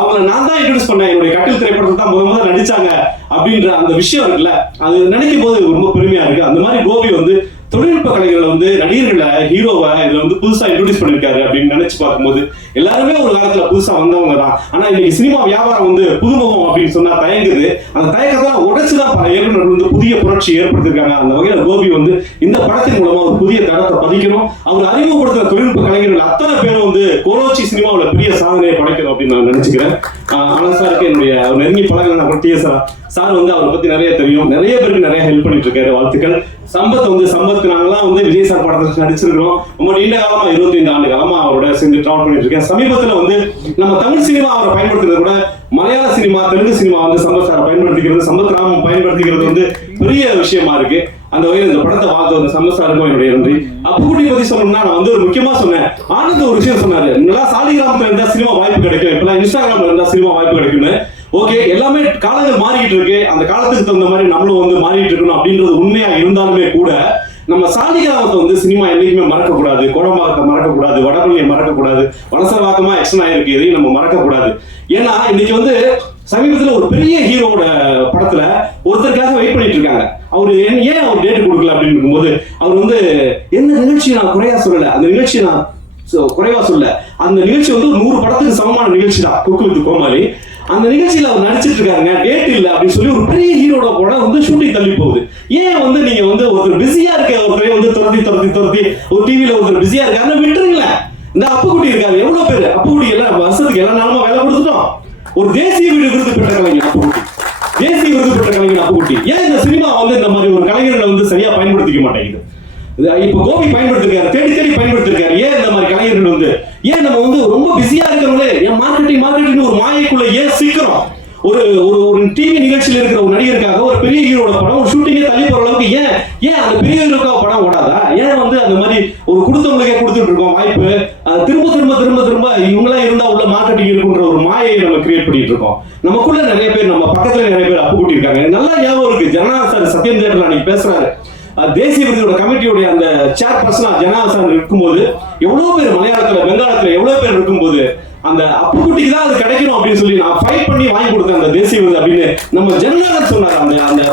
அவங்களை நான் தான் இன்ட்ரோடியூஸ் பண்ணேன், என்னுடைய கட்டில் திரைப்படத்தை தான் முதல்ல நடிச்சாங்க அப்படின்ற அந்த விஷயம் இருக்குல்ல, அது நினைக்கும் போது ரொம்ப பெருமையா இருக்கு. அந்த மாதிரி கோபி வந்து தொழில்நுட்ப கலைஞர்களை வந்து நடிகர்களை ஹீரோவை இதுல வந்து புதுசா இன்ட்ரோடியூஸ் பண்ணிருக்காரு அப்படின்னு நினைச்சு பார்க்கும்போது எல்லாருமே ஒரு காலத்துல புதுசா வந்தவங்க தான். ஆனா இன்னைக்கு சினிமா வியாபாரம் வந்து புதுமுகம் அப்படின்னு சொன்னா தயங்குது. அந்த தயக்கத்தான் உடைச்சுதான் பல இயக்குநர்கள் வந்து புதிய புரட்சி ஏற்படுத்திருக்காங்க. அந்த வகையில கோபி வந்து இந்த படத்தின் மூலமா ஒரு புதிய தரத்தை பதிக்கணும். அவர் அறிமுகப்படுத்துற தொழில்நுட்ப கலைஞர்கள் அத்தனை பேரும் வந்து கோலோச்சி சினிமாவில் பெரிய சாதனையை படைக்கணும் அப்படின்னு நான் நினைச்சுக்கிறேன். ஆனா சாருக்கு என்னுடைய நெருங்கி பழகின பற்றிய சார் வந்து அவரை பத்தி நிறைய தெரியும், நிறைய பேருக்கு நிறைய ஹெல்ப் பண்ணிட்டு இருக்காரு. வாழ்த்துக்கள். சம்பத் நாங்கெல்லாம் வந்து விஜய் சார் படத்துல நடிச்சிருக்கிறோம். ரொம்ப நீண்ட காலமா 25 ஆண்டு காலமா அவரோட சேர்ந்து டிராவல் பண்ணிட்டு இருக்கேன். சமீபத்துல வந்து நம்ம தமிழ் சினிமா அவரை பயன்படுத்துறது கூட மலையாள சினிமா, தெலுங்கு சினிமா வந்து சம்பத் சாரை பயன்படுத்திக்கிறது, சம்பத் ராமன் பயன்படுத்திக்கிறது வந்து பெரிய விஷயமா இருக்கு. அந்த வகையில் இந்த படத்தை பார்த்து வந்து சம்பத் சாருக்கும் என்னுடைய நன்றி. அப்புக்குட்டி பத்தி சொல்லணும்னா நான் வந்து ஒரு முக்கியமா சொன்னேன். ஆனந்த் ஒரு விஷயம் சொன்னாரு, முன்னெல்லாம் சாலிகிராமத்துல இருந்தா சினிமா வாய்ப்பு கிடைக்கும், இப்பெல்லாம் இன்ஸ்டாகிராம்ல இருந்தா சினிமா வாய்ப்பு கிடைக்கும்னு. ஓகே, எல்லாமே காலங்கள் மாறிக்கிட்டு இருக்கு. அந்த காலத்துக்கு தகுந்த மாதிரி நம்மளும் வந்து மாறிட்டு இருக்கணும் அப்படின்றது உண்மையா இருந்தாலுமே கூட நம்ம சாலிகிராமத்தை வந்து சினிமா என்னைக்குமே மறக்கக்கூடாது. கோடம்பாக்கத்தை மறக்கக்கூடாது, வடபழனியை மறக்கக்கூடாது, வலசரவாக்கமா எக்ஸ்டன் ஆயிருக்கு, இதையும் நம்ம மறக்கக்கூடாது. ஏன்னா இன்னைக்கு வந்து சமீபத்தில் ஒரு பெரிய ஹீரோட படத்துல ஒருத்தருக்காக வெயிட் பண்ணிட்டு இருக்காங்க. அவரு ஏன் அவர் டேட் கொடுக்கல அப்படின்னு இருக்கும்போது அவர் வந்து எந்த நிகழ்ச்சியை நான் குறையா சொல்லல, அந்த நிகழ்ச்சியை நான் குறைவா சொல்ல, அந்த நிகழ்ச்சி வந்து 100 படத்துக்கு சமமான நிகழ்ச்சி தான், குக்கு வித் கோமாளி. அந்த நிகழ்ச்சியில அவர் நடிச்சிட்டு இருக்காங்க, டேட் இல்ல அப்படின்னு சொல்லி ஒரு பெரிய ஹீரோட படம் வந்து ஷூட்டிங் தள்ளி போகுது. ஏன் வந்து நீங்க வந்து ஒருத்தர் பிஸியா இருக்க ஒருத்தரையும் வந்து துரத்தி ஒரு டிவில ஒருத்தர் பிஸியா இருக்காருன்னு விட்டுருங்களேன். இந்த அப்புக்குட்டி இருக்காரு, எவ்வளவு பேரு அப்புக்குட்டி எல்லாம் வருஷத்துக்கு எல்லா நாளுமா வேலை கொடுத்துட்டோம். ஒரு தேசிய விருது பெற்ற கலைஞர் அப்புக்குட்டி, தேசிய விருது பெற்ற கலைஞர் அப்புக்குட்டி. ஏன் இந்த சினிமா வந்து இந்த மாதிரி ஒரு கலைஞர்களை வந்து சரியா பயன்படுத்திக்க மாட்டேங்குது? இப்ப கோபி பயன்படுத்திருக்காரு, தேடி பயன்படுத்திருக்காரு. ஏன் இந்த மாதிரி கலைஞர்கள் வந்து ஏன் நம்ம வந்து ரொம்ப பிஸியா இருக்கிறவங்களே ஏன் மார்க்கெட்டிங் ஒரு மாயைக்குள்ள ஏன் சீக்கிரம் ஒரு ஒரு டிவி நிகழ்ச்சியில் இருக்கிற ஒரு நடிகருக்காக ஒரு பெரிய ஹீரோட படம் ஒரு ஷூட்டிங்கே தள்ளி போற அளவுக்கு ஏன் அந்த பெரிய ஹீரோக்காக படம் ஓடாதா? ஏன் வந்து அந்த மாதிரி ஒரு கொடுத்தவங்களுக்கே கொடுத்துட்டு இருக்கோம் வாய்ப்பு, திரும்ப இவங்களாம் இருந்தா உள்ள மார்க்கெட்டிங் இருக்குன்ற ஒரு மாயை நம்ம கிரியேட் பண்ணிட்டு இருக்கோம். நமக்குள்ள நிறைய பேர், நம்ம பக்கத்துல நிறைய பேர் அப்புக்குட்டி இருக்காங்க. நல்லா ஞாபகம் இருக்கு, ஜனநாயக சார் சத்யம் தேட்டர்ல அன்னைக்கு பேசுறாரு, தேசிய விருதோட கமிட்டியோட அந்த சேர்பர்சனா ஜனநாயக சார் இருக்கும்போது எவ்வளவு பேர் மலையாளத்துல பெங்காலத்துல எவ்வளவு பேர் இருக்கும்போது அந்த அப்புக்குட்டிக்கு தான் அது கிடைக்கணும் அப்படின்னு சொல்லி நான் ஃபைட் பண்ணி வாங்கி கொடுத்தேன் அந்த தேசிய விருது அப்படின்னு நம்ம ஜனநாயகர் சொன்னார்.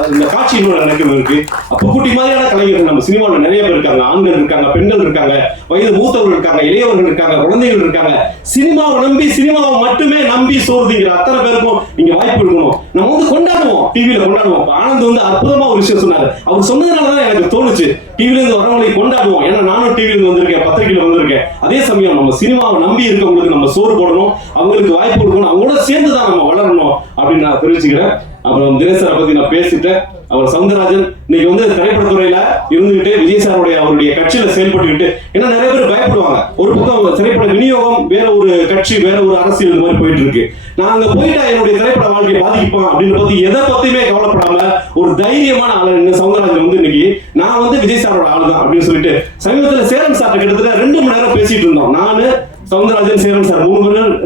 அந்த காட்சி இன்னொரு எனக்கு இருக்கு. அப்புக்குட்டி மாதிரியான கலைஞர்கள் நம்ம சினிமாவில் நிறைய பேர் இருக்காங்க, ஆண்கள் இருக்காங்க, பெண்கள் இருக்காங்க, வயது மூத்தவர்கள் இருக்காங்க, இளையவர்கள் இருக்காங்க, குழந்தைகள் இருக்காங்க. சினிமாவை மட்டுமே நம்பி சோறுதிங்கிற அத்தனை பேருக்கும் நீங்க வாய்ப்பு இருக்கணும். நம்ம வந்து கொண்டாடுவோம், டிவியில கொண்டாடுவோம். ஆனந்த் வந்து அற்புதமா ஒரு விஷயம் சொன்னாரு. அவர் சொன்னதுனாலதான் எனக்கு தோணுச்சு டிவில இருந்து வரவங்களை கொண்டாடுவோம். ஏன்னா நானும் டிவில இருந்து வந்திருக்கேன், பத்திரிகையில வந்திருக்கேன். அதே சமயம் நம்ம சினிமாவை நம்பி இருக்கவங்களுக்கு நம்ம சோறு போடணும், அவங்களுக்கு வாய்ப்பு கொடுக்கணும், அவங்களோட சேர்ந்துதான் நம்ம வளரணும் அப்படின்னு நான் தெரிவிச்சுக்கிறேன். அப்புறம் தினேசரை பத்தி நான் பேசிட்டேன். அவர் சவுந்தரராஜன் இன்னைக்கு வந்து திரைப்படத்துறையில இருந்துகிட்டு விஜய் சாருடைய அவருடைய கட்சியில செயல்பட்டுக்கிட்டு, ஏன்னா நிறைய பேர் பயப்படுவாங்க. ஒரு பக்கம் திரைப்பட விநியோகம் வேற ஒரு கட்சி, வேற ஒரு அரசியல் இந்த மாதிரி போயிட்டு இருக்கு. நான் அங்க போயிட்டா என்னுடைய திரைப்பட வாழ்க்கையை பாதிப்பான் அப்படின்னு பத்தி எதை பத்தியுமே கவலைப்படாம ஒரு தைரியமான ஆளு சவுந்தரராஜன் வந்து இன்னைக்கு நான் வந்து விஜய் சாரோட ஆளு தான் அப்படின்னு சொல்லிட்டு சமீபத்தில் சேரன் சார் கிட்டத்தட்ட 2 மணி நேரம் பேசிட்டு இருந்தோம். நானு சவுந்தரராஜன் சேரன் சார் 3 மணி நேரம்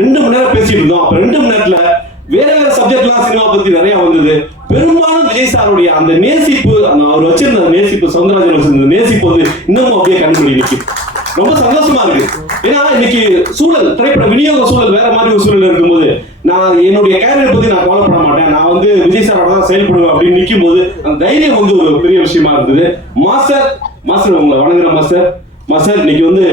2 மணி நேரம் பேசிட்டு இருந்தோம். அப்ப 2 மணி நேரத்துல வேற வேற சப்ஜெக்ட்லாம் சினிமா பத்தி நிறைய வந்தது. பெரும்பாலும் விஜய் சாருடைய அந்த நேசிப்பு, அவர் வச்சிருந்த நேசிப்பு, சவுந்தரராஜன் வச்சிருந்த நேசிப்பு வந்து இன்னமும் அப்படியே கண்டுபிடி நிற்கி. ரொம்ப சந்தோஷமா இருக்கு. ஏன்னா இன்னைக்கு சூழல், திரைப்பட விநியோக சூழல் வேற மாதிரி ஒரு சூழல் இருக்கும்போது நான் என்னுடைய கேரியர் பத்தி நான் கவலைப்பட மாட்டேன், நான் வந்து விஜய் சாரோட தான் செயல்படுவேன் அப்படின்னு நிற்கும் போது அந்த தைரியம் வந்து ஒரு பெரிய விஷயமா இருந்தது. மாஸ்டர் உங்களை வணங்குற மாஸ்டர் இன்னைக்கு வந்து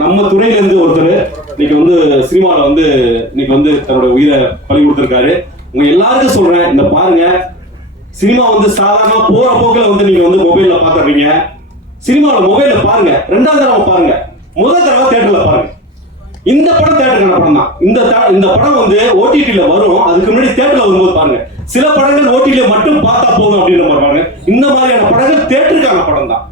நம்ம துறையில இருந்து ஒருத்தர் இன்னைக்கு வந்து சினிமாவில் வந்து இன்னைக்கு வந்து தன்னோட உயிரை பலி கொடுத்திருக்காரு. உங்க எல்லாருக்கும் சொல்றேன், இந்த பாருங்க, சினிமா வந்து சாதாரண போற போக்கில் வந்து நீங்க வந்து மொபைல்ல பாத்துறீங்க. சினிமாவில் மொபைல்ல பாருங்க, 2வது தடவை பாருங்க, முதல் தடவை தியேட்டர்ல பாருங்க. இந்த படம் தியேட்டருக்கான படம் தான். இந்த படம் வந்து ஓடிடில வரும், அதுக்கு முன்னாடி தியேட்டர்ல வரும்போது பாருங்க. சில படங்கள் ஓடிடில மட்டும் பார்த்தா போதும் அப்படின்ற மாதிரி பாருங்க. இந்த மாதிரியான படங்கள் தியேட்டருக்கான படம் தான்.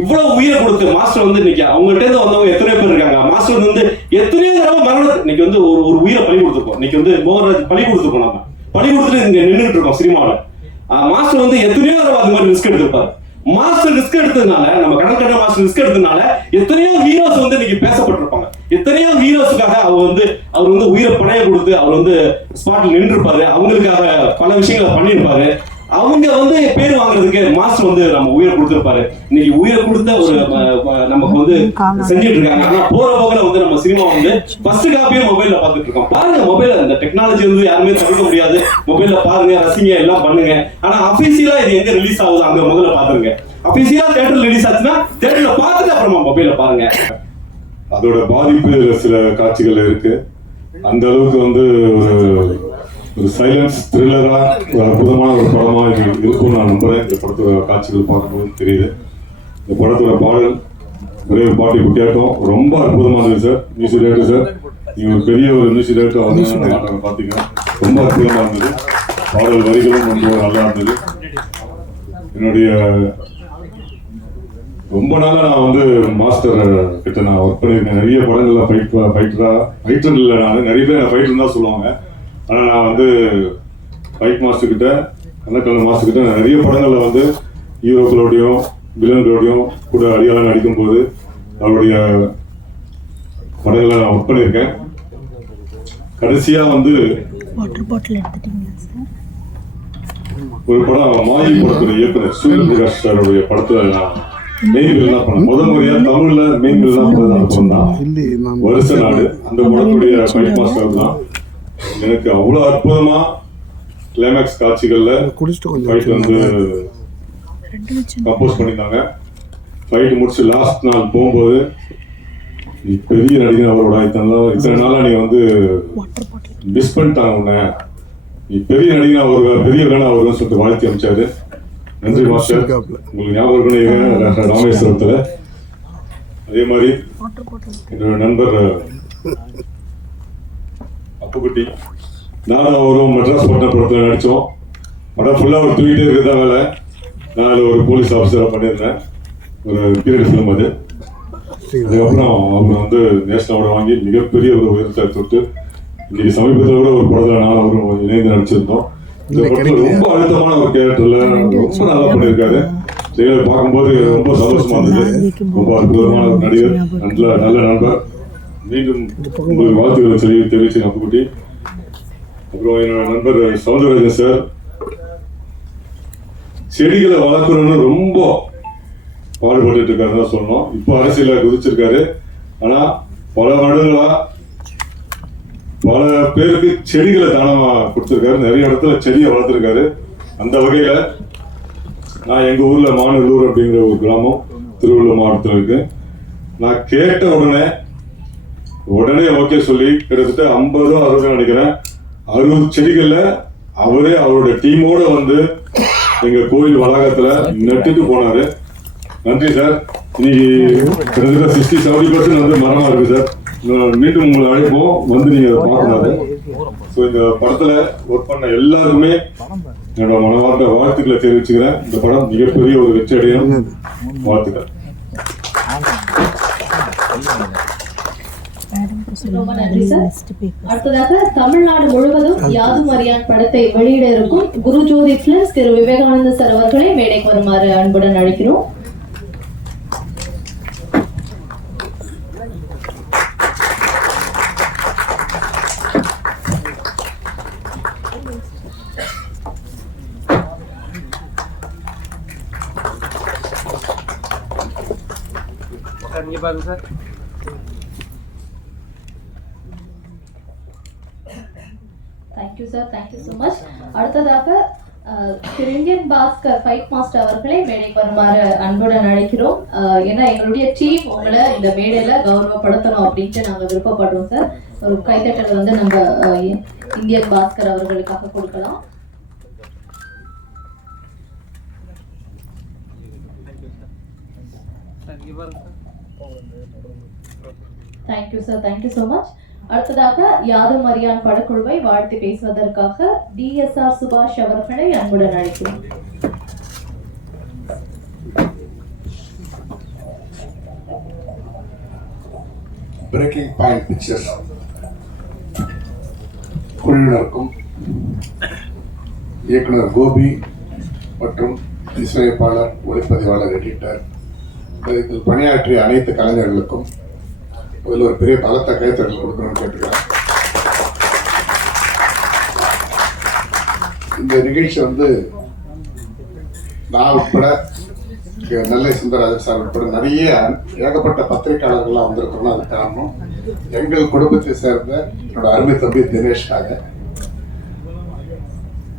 இவ்வளவு உயிரை கொடுத்து மாஸ்டர் வந்து இன்னைக்கு அவங்கள்ட்ட இருந்து வந்தவங்க எத்தனையோ பேர் இருக்காங்க. மாஸ்டர் வந்து எத்தனையோ தடவை மரணம் இன்னைக்கு வந்து ஒரு உயிரை பலி கொடுத்துருக்கோம். இன்னைக்கு வந்து மோகன்ராஜ் பலி கொடுத்துருக்கோம், நம்ம பலி கொடுத்துட்டு இங்க நின்றுட்டு இருக்கோம் சினிமாவில். மாஸ்டர் வந்து எத்தனையோ தடவை அது மாதிரி ரிஸ்க் எடுத்திருப்பாரு. மாஸ்டர் ரிஸ்க் எடுத்ததுனால, நம்ம கடற்கரை மாஸ்டர் ரிஸ்க் எடுத்ததுனால எத்தனையோ ஹீரோஸ் வந்து இன்னைக்கு பேசப்பட்டிருப்பாங்க. எத்தனையோ ஹீரோஸுக்காக அவர் வந்து உயிரை பணைய கொடுத்து அவர் வந்து ஸ்பாட்ல நின்றுருப்பாரு. அவங்களுக்காக பல விஷயங்களை பண்ணியிருப்பாரு. அவங்க வந்து பேர் வாங்குறதுக்கு மாஸ்டர் வந்து நம்ம உயிரை கொடுத்திருப்பாரு. இன்னைக்கு உயிரை கொடுத்த ஒரு நமக்கு வந்து செஞ்சுட்டு இருக்காங்க. ஆனா போற போகல வந்து நம்ம சினிமா வந்து ஃபர்ஸ்ட் காப்பியே மொபைல்ல பாத்துட்டு இருக்கோம். பாருங்க, மொபைல்ல இந்த டெக்னாலஜி வந்து யாருமே தடுக்க முடியாது. மொபைல்ல பாருங்க, ரசிங்க, எல்லாம் பண்ணுங்க. ஆனா அபிஷியலா இது எங்க ரிலீஸ் ஆகுது அங்க முதல்ல பாத்துருங்க. அபிஷியலா தியேட்டர்ல ரிலீஸ் ஆச்சுன்னா தியேட்டர்ல பார்த்துட்டு அப்புறமா மொபைல்ல பாருங்க. அதோட பாதிப்பு சில காட்சிகள் இருக்கு. அந்த அளவுக்கு வந்து ஒரு சைலன்ஸ் த்ரில்லரா ஒரு அற்புதமான ஒரு படமா இருக்கும் நான் நம்புறேன். இந்த படத்தோட காட்சிகள் பார்க்கும்போது தெரியுது. இந்த படத்தோட பாடல் ஒரே பாட்டி குட்டியாட்டம் ரொம்ப அற்புதமா இருந்தது சார். மியூசிக் டைரக்டர் சார், நீங்க ஒரு பெரிய ஒரு மியூசிக் டைரக்டர் வந்து பாத்தீங்கன்னா ரொம்ப அற்புதமா இருந்தது. பாடல் வரிகளும் ரொம்ப நல்லா இருந்தது. என்னுடைய ரொம்ப நாளா நான் வந்து மாஸ்டர் கிட்ட நான் ஒர்க் பண்ணியிருக்கேன். நிறைய படங்கள்ல ஃபைட்டர் இல்லை, நான் நிறைய பேர் ஃபைட்டர் தான் சொல்லுவாங்க. ஆனால் நான் வந்து ஃபைட் மாஸ்டர் கிட்ட, கண்ணக்கல்ல மாஸ்டர் கிட்ட நிறைய படங்கள்ல வந்து ஹீரோக்களோடையும் வில்லன்களோடையும் கூட அடியாளம் நடிக்கும்போது அவருடைய படங்களை நான் ஒர்க் பண்ணியிருக்கேன். கடைசியா வந்து ஒரு படம் மாயி படத்துடைய இயக்குனர் சூரிய பிரகாஷ் சாருடைய படத்துல நான் மெயின் பில் தான் பண்ணேன். முதல் முறையா தமிழ்ல மெயின் பில் தான் பண்ணது அந்த படம் தான், வருஷ நாடு. அந்த படத்துடைய ஃபைட் மாஸ்டர் தான். எனக்கு அவ்வளவு அற்புதமா கிளைமேக்ஸ் காட்சிகள்ல ஃபைட் வந்து கம்போஸ் பண்ணியிருந்தாங்க. ஃபைட் முடிச்சு லாஸ்ட் நாள் போகும்போது, நீ பெரிய நடிகர், அவரோட இத்தனை நாளா நீ வந்து மிஸ் பண்ணிட்டாங்க உன்னை, நீ பெரிய நடிகர், அவர் பெரிய வேணா அவருன்னு சொல்லிட்டு வாழ்த்தி அமைச்சாரு. நன்றி மாஸ்டர். உங்களுக்கு ஞாபகம் இருக்கணும் ராமேஸ்வரத்துல. அதே மாதிரி என்னோட நண்பர் அப்புக்குட்டி, நானும் அவரும் மெட்ராஸ் பட்டின படத்துல நடிச்சோம். படம் ஃபுல்லா அவர் தூக்கிட்டே இருக்கிறதா வேலை. நான் அதில் ஒரு போலீஸ் ஆஃபீஸராக பண்ணியிருந்தேன். ஒரு பீரியட் ஃபிலிம் அது. அதுக்கப்புறம் அவர் வந்து நேஷனல் அவார்டு வாங்கி மிகப்பெரிய ஒரு உயரத்தை தொட்டு இன்னைக்கு சமீபத்தில் கூட ஒரு படத்தில் நானும் அவரும் இணைந்து நடிச்சிருந்தோம். இந்த படத்தில் ரொம்ப அழுத்தமான ஒரு கேரக்டர்ல ரொம்ப நல்லா பண்ணியிருக்காரு. செயலர் பார்க்கும்போது ரொம்ப சந்தோஷமா இருந்தது. ரொம்ப அற்புதமான ஒரு நடிகர், நல்ல நண்பர். மீண்டும் உங்களுக்கு வாழ்த்துக்களை தெரிவிச்சு நம்புக்குட்டி. அப்புறம் என்னோட நண்பர் சவுந்தரராஜன் சார், செடிகளை வளர்க்கணும்னு ரொம்ப பாடுபட்டு இருக்காருன்னு தான் சொல்லணும். இப்போ அரசியல குதிச்சிருக்காரு. ஆனா பல வருடங்களா பல பேருக்கு செடிகளை தானமா கொடுத்திருக்காரு. நிறைய இடத்துல செடியை வளர்த்திருக்காரு. அந்த வகையில நான் எங்க ஊர்ல மாநல்லூர் அப்படிங்கிற ஒரு கிராமம் திருவள்ளூர் மாவட்டத்தில் இருக்கு. நான் கேட்ட உடனே ஓகே சொல்லி கிட்டத்தட்ட 50 60 நினைக்கிறேன் 60 செடிகள்ல அவரே அவரோட டீமோட வந்து எங்க கோயில் வளாகத்துல நட்டுட்டு போனாரு. நன்றி சார். இன்னைக்கு கிட்டத்தட்ட 60-70% வந்து மரமா இருக்கு சார். மீண்டும் உங்களை அழைப்போம், வந்து நீங்க அதை பார்க்கணும். ஸோ இந்த படத்துல ஒர்க் பண்ண எல்லாருமே என்னோட மனமார்ந்த வாழ்த்துக்களை தெரிவிச்சுக்கிறேன். இந்த படம் மிகப்பெரிய ஒரு வெற்றி அடையும். வாழ்த்துக்கள். ரொம்ப நன்றி சார். அடுத்ததாக தமிழ்நாடு முழுவதும் யாதும் அறியான் படத்தை வெளியிட இருக்கும் குருஜோதி பிலிம்ஸ் திரு விவேகானந்த சார் அவர்களை மேடைக்கு வருமாறு அன்புடன் அழைக்கிறோம். Thank you sir, thank you so much. அடுத்ததாக திரு இந்தியன் பாஸ்கர் ஃபைட் மாஸ்டர் அவர்களை மேடைக்கு வருமாறு அன்புடன் அழைக்கிறோம். ஏன்னா எங்களுடைய டீம் உங்களை இந்த மேடையில கௌரவப்படுத்தணும் அப்படின்ட்டு நாங்கள் விருப்பப்படுறோம் சார். ஒரு கைத்தட்டல் வந்து நம்ம இந்தியன் பாஸ்கர் அவர்களுக்காக கொடுக்கலாம். Thank you sir, thank you so much. அடுத்ததாக யாதும் அறியான் படக்குழுவை வாழ்த்து பேசுவதற்காக DSR சுபாஷ் அவர்களை அன்புடன் அழைக்கிறோம். பிரேக்கிங் பாயிண்ட் பிக்சர்ஸ் குழுவினருக்கும் இயக்குனர் கோபி மற்றும் இசையமைப்பாளர், ஒளிப்பதிவாளர், எடிட்டர், இதில் பணியாற்றிய அனைத்து கலைஞர்களுக்கும் அதில் ஒரு பெரிய பலத்த கைத்தட்டல் கொடுக்கணும்னு கேட்டுக்கிறேன். இந்த நிகழ்ச்சி வந்து நான் உட்பட, நெல்லை சுந்தரராஜன் சார் உட்பட நிறைய ஏகப்பட்ட பத்திரிகையாளர்கள்லாம் வந்திருக்கிறோம்னா அது காரணம் எங்கள் குடும்பத்தை சேர்ந்த என்னோட அருமை தம்பி தினேஷ்காக.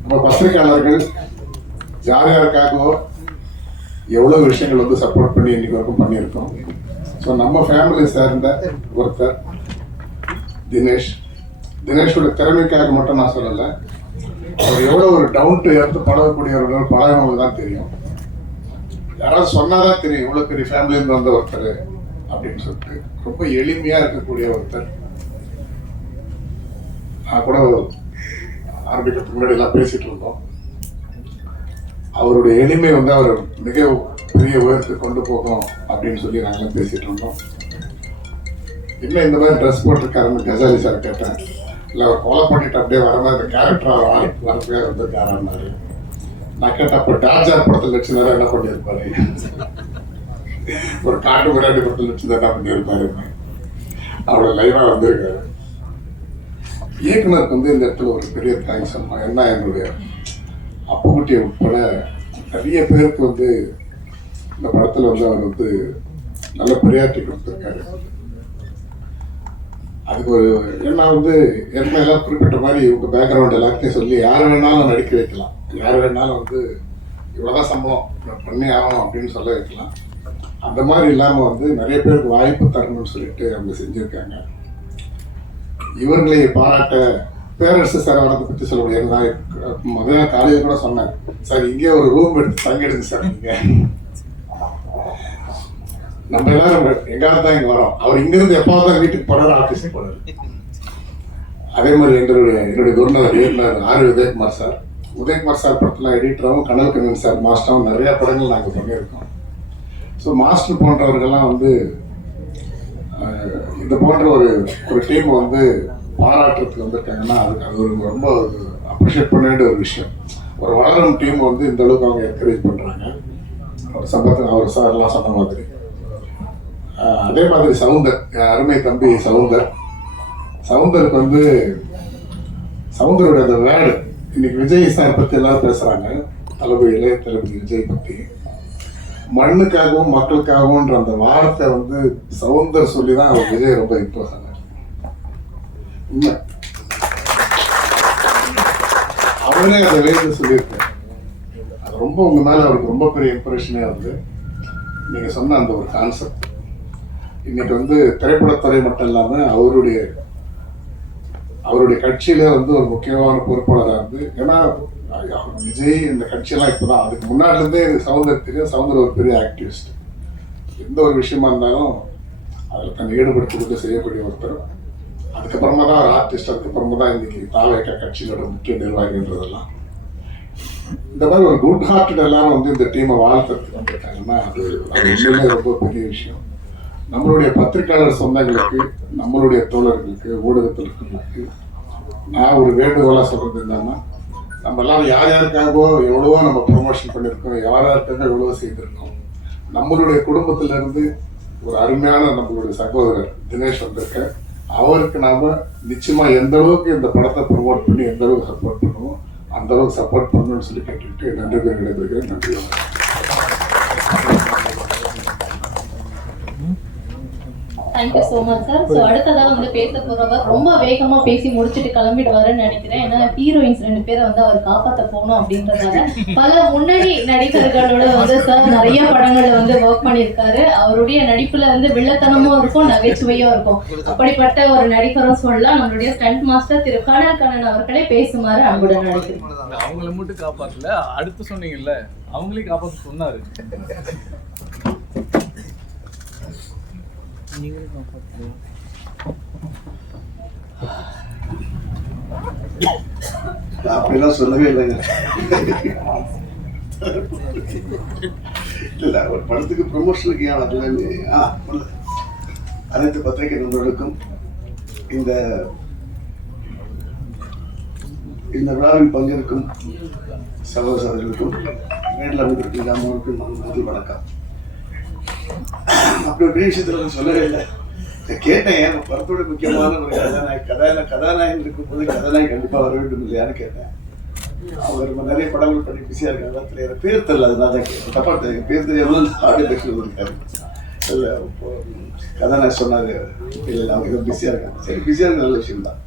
நம்ம பத்திரிகையாளர்கள் யார் யாருக்காகவோ எவ்வளோ விஷயங்கள் வந்து சப்போர்ட் பண்ணி இன்னைக்கு வரைக்கும் பண்ணியிருக்கோம். ஸோ நம்ம ஃபேமிலி சேர்ந்த ஒருத்தர் தினேஷோட திறமைக்காக மட்டும் நான் சொல்லலை, அவர் எவ்வளோ ஒரு டவுன் டு எர்த்து பழகக்கூடியவர்கள் பழகினவங்க தான் தெரியும். யாராவது சொன்னாதான் தெரியும் இவ்வளோ பெரிய ஃபேமிலியிருந்து வந்த ஒருத்தர் அப்படின்னு சொல்லிட்டு. ரொம்ப எளிமையாக இருக்கக்கூடிய ஒருத்தர். நான் கூட ஆரம்பிக்கிறதுக்கு முன்னாடி எல்லாம் பேசிட்டு இருந்தோம். அவருடைய எளிமை வந்து அவர் மிக பெரிய உயரத்துக்கு கொண்டு போகும் அப்படின்னு சொல்லி நாங்களாம் பேசிட்டு இருந்தோம். இன்னும் இந்த மாதிரி ட்ரெஸ் போட்டிருக்காருன்னு கசாலி சார் கேட்டேன். இல்லை அவர் கொலை பண்ணிட்டு அப்படியே வர மாதிரி இந்த கேரக்டராக வரப்பே வந்துருக்காரு. நான் கேட்டேன், அப்போ டார்ஜார் படத்தில் வச்சுருந்தா என்ன பண்ணியிருப்பாரு, ஒரு காட்டு முன்னாடி படத்தில் வச்சுருந்தா என்ன பண்ணியிருப்பாரு. அவ்வளோ லைவாக வந்திருக்காரு. இயக்குனருக்கு வந்து இந்த இடத்துல ஒரு பெரிய தேங்க்ஸ் சொன்னோம். என்ன என்னுடைய அப்புக்குட்டியை உட்பட நிறைய பேருக்கு வந்து இந்த படத்தில் வந்து அவர் வந்து நல்ல பிரியாரிட்டி கொடுத்துருக்காரு. அதுக்கு ஒரு ஏன்னா வந்து ஏற்கனவே எல்லாம் குறிப்பிட்ட மாதிரி இவங்க பேக்ரவுண்ட் எல்லாத்தையும் சொல்லி யார் வேணாலும் நடிக்க வைக்கலாம், யார் வேணாலும் வந்து இவ்வளோதான் சம்பளம் பண்ணி ஆகணும் அப்படின்னு சொல்ல வைக்கலாம். அந்த மாதிரி இல்லாமல் வந்து நிறைய பேருக்கு வாய்ப்பு தரணும்னு சொல்லிட்டு அவங்க செஞ்சுருக்காங்க. இவர்களை பாராட்ட பேரரசு சார் அவரை பற்றி சொல்ல முடியாது. நான் முதல்ல காலையில் கூட சொன்னேன், சார் இங்கே ஒரு ரூம் எடுத்து தங்கிடுங்க சார். நீங்கள் நம்ம எல்லாரும் எங்காவது தான் இங்கே வரோம். அவர் இங்கிருந்து எப்பாவது தான் வீட்டுக்கு போறாரு, ஆஃபீஸுக்கு போறாரு. அதே மாதிரி என்னுடைய குருநாதர் இயக்குனர் உதயகுமார் சார். உதயகுமார் சார் படத்தில் எடிட்டராகவும், கனல் கண்ணன் சார் மாஸ்டராகவும் நிறைய படங்கள் நாங்கள் பண்ணியிருக்கோம். ஸோ மாஸ்டர் போன்றவர்கள்லாம் வந்து இந்த போன்ற ஒரு டீம் வந்து பாராட்டுறதுக்கு வந்திருக்காங்கன்னா அது ஒரு ரொம்ப அப்ரிஷியேட் பண்ண வேண்டிய ஒரு விஷயம். ஒரு வளரும் டீம் வந்து இந்த அளவுக்கு அவங்க என்கரேஜ் பண்ணுறாங்க. அவர் சம்பளத்தில் அவர் சார்லாம் சொன்ன மாதிரி. அதே மாதிரி சவுந்தர், அருமை தம்பி சவுந்தருக்கு வந்து சவுந்தருடைய அந்த வேர்டு இன்னைக்கு விஜய் சார் பற்றி எல்லாரும் பேசுகிறாங்க. இளைய தளபதி விஜய் பற்றி மண்ணுக்காகவும் மக்களுக்காகவும்ன்ற அந்த வார்த்தை வந்து சவுந்தர் சொல்லி தான் அவர் விஜய் ரொம்ப இம்ப்ரெஸ் ஆனார். உண்மை, அவரே அதை வேறு சொல்லியிருக்காரு. அது ரொம்ப உங்க மேல அவருக்கு ரொம்ப பெரிய இம்ப்ரெஷனே வந்து நீங்க சொன்ன அந்த ஒரு கான்செப்ட். இன்னைக்கு வந்து திரைப்படத்துறை மட்டும் இல்லாமல் அவருடைய கட்சியில வந்து ஒரு முக்கியமான பொறுப்பாளராக இருந்து, ஏன்னா விஜய் இந்த கட்சியெல்லாம் இப்போதான், அதுக்கு முன்னாடி இருந்தே சவுந்தர் தெரியும். சவுந்தர் ஒரு பெரிய ஆக்டிவிஸ்ட். எந்த ஒரு விஷயமா இருந்தாலும் அதில் தன்னை ஈடுபடுத்திக்கிட்டு செய்யக்கூடிய ஒருத்தர். அதுக்கப்புறமா தான் ஒரு ஆர்டிஸ்ட், அதுக்கப்புறமா தான் இன்னைக்கு தாவேக கட்சியோட முக்கிய நிர்வாகின்றதெல்லாம். இந்த மாதிரி ஒரு குட் ஹார்ட்டட் எல்லாரும் வந்து இந்த டீமை வாழ்த்துறதுக்கு வந்துட்டாங்கன்னா அது உண்மையிலே ரொம்ப பெரிய விஷயம். நம்மளுடைய பத்திரிகையாளர் சொந்தங்களுக்கு, நம்மளுடைய தோழர்களுக்கு, ஊடகத்திற்கு நான் ஒரு வேண்டுகோளாக சொல்றது என்னன்னா, நம்ம எல்லாரும் யார் யாருக்காகவோ எவ்வளவோ நம்ம ப்ரொமோஷன் பண்ணியிருக்கோம், யார் யாருக்காக எவ்வளவோ செய்திருக்கோம். நம்மளுடைய குடும்பத்திலிருந்து ஒரு அருமையான நம்மளுடைய சகோதரர் தினேஷ் வந்திருக்க, அவருக்கு நாம நிச்சயமா எந்த அளவுக்கு இந்த படத்தை ப்ரொமோட் பண்ணி எந்த அளவுக்கு சப்போர்ட் பண்ணுவோம் அந்த அளவுக்கு சப்போர்ட் பண்ணணும்னு சொல்லி கேட்டுக்கிட்டு நன்றி பேர் விடைபெறுகிறேன். நன்றி. Thank you so much sir. So அடுத்ததாக வந்து பேச போறவர் ரொம்ப வேகமாக பேசி முடிச்சுட்டு கிளம்பிடுவாருன்னு நினைக்கிறேன். ஏன்னா ஹீரோயின்ஸ் 2 பேரை வந்து அவர் காப்பாற்ற போகணும் அப்படின்றதால பல முன்னணி நடிகர்களோட வந்து சார் நிறைய படங்கள்ல வந்து ஒர்க் பண்ணியிருக்காரு. அவருடைய நடிப்புல வந்து வில்லத்தனமும் இருக்கும், நகைச்சுவையும் இருக்கும். அப்படிப்பட்ட ஒரு நடிகரும் சொல்லலாம். நம்மளுடைய ஸ்டண்ட் மாஸ்டர் திரு கனல் கண்ணன் அவர்களே பேசுமாறு அன்புடன் நடிக்கிறேன். அவங்கள மட்டும் காப்பாற்றல, அடுத்து சொன்னீங்கல்ல அவங்களே காப்பாற்ற சொன்னாரு. அப்படிலாம் சொல்லவே இல்லைங்க. இல்ல ஒரு படத்துக்கு ப்ரொமோஷனுக்கு ஏன் வரலன்னு அனைத்து பத்திரிகை நண்பர்களுக்கும் இந்த விழாவில் பங்கேற்கும் சகோதரர்களுக்கும் மேடையில் அமைந்திருக்கும் அம்மாவுக்கும் முதல் வணக்கம். அப்படி ஒரு பெரிய விஷயத்துல சொல்லவே இல்லை. கேட்டேன், படத்தோட முக்கியமான ஒரு கதாநாயகன் இருக்கும் போது கதாநாயகன் கண்டிப்பா வர வேண்டும் இல்லையான்னு கேட்டேன். அவங்க நிறைய படங்கள் பண்ணி பிஸியா இருக்காங்க, பேர் தெரியல, அதனால தப்பா தெரியும். பேர் தெரியாம ஆடியோ பேசுறது இருக்காரு. இல்லை கதாநாயகன் சொன்னாரு, இல்லை அவங்க பிஸியா இருக்காங்க. சரி, பிஸியா இருக்க நல்ல விஷயம் தான்.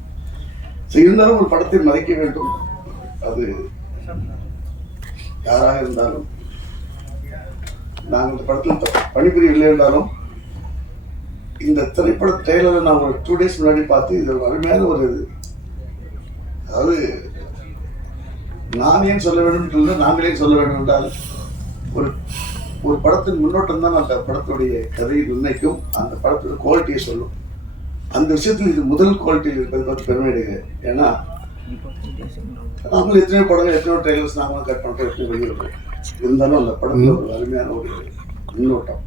இருந்தாலும் ஒரு படத்தை மதிக்க வேண்டும். அது யாராக இருந்தாலும், நாங்கள் இந்த படத்தில் பணிபுரியவில்லை என்றாலும் இந்த திரைப்பட ட்ரெய்லரை நான் ஒரு 2 days முன்னாடி பார்த்து இது ஒரு அருமையான ஒரு இது. அதாவது நான் ஏன் சொல்ல வேண்டும் என்று நாங்களே சொல்ல வேண்டும் என்றால் ஒரு படத்தின் முன்னோட்டம் தான் அந்த படத்துடைய கதையை நிர்ணயிக்கும், அந்த படத்தோட குவாலிட்டியை சொல்லும். அந்த விஷயத்தில் இது முதல் குவாலிட்டியில் இருப்பது பார்த்து பெருமை அடைகிறேன். ஏன்னா நாங்களும் எத்தனையோ படங்கள், எத்தனையோ ட்ரெய்லர்ஸ் நாங்களும் கட் பண்ணுறோம், எத்தனையோ வெளியிடுறோம். இருந்தாலும் அந்த படத்தில் ஒரு அருமையான ஒரு முன்னோட்டம்.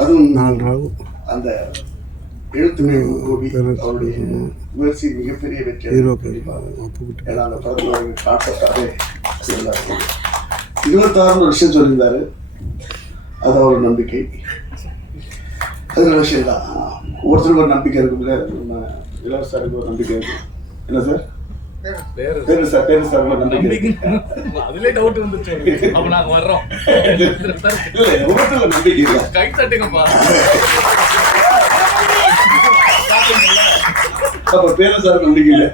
அதுவும் அந்த எழுத்துமை கோபி அவருடைய முயற்சி மிகப்பெரிய வெற்றி. ஏன்னா அந்த படத்தில் காட்டத்தாலே 26 ஒரு விஷயம் சொல்லியிருந்தாரு. அது அவர் நம்பிக்கை, அது நல்ல விஷயம் தான். ஒவ்வொருத்தருக்கும் ஒரு நம்பிக்கை இருக்குல்ல. இளவரசருக்கு ஒரு நம்பிக்கை இருக்கு. என்ன சார் பேரு சார் நம்பிக்கை. அதுல டவுட் வந்துச்சு. அப்ப நாங்க வர்றோம். இல்ல ஒவ்வொருத்தருக்கும் நம்பிக்கை இல்ல. கை தட்டுங்கப்பா. அப்ப பேரு சார் நம்பிக்கை இல்ல.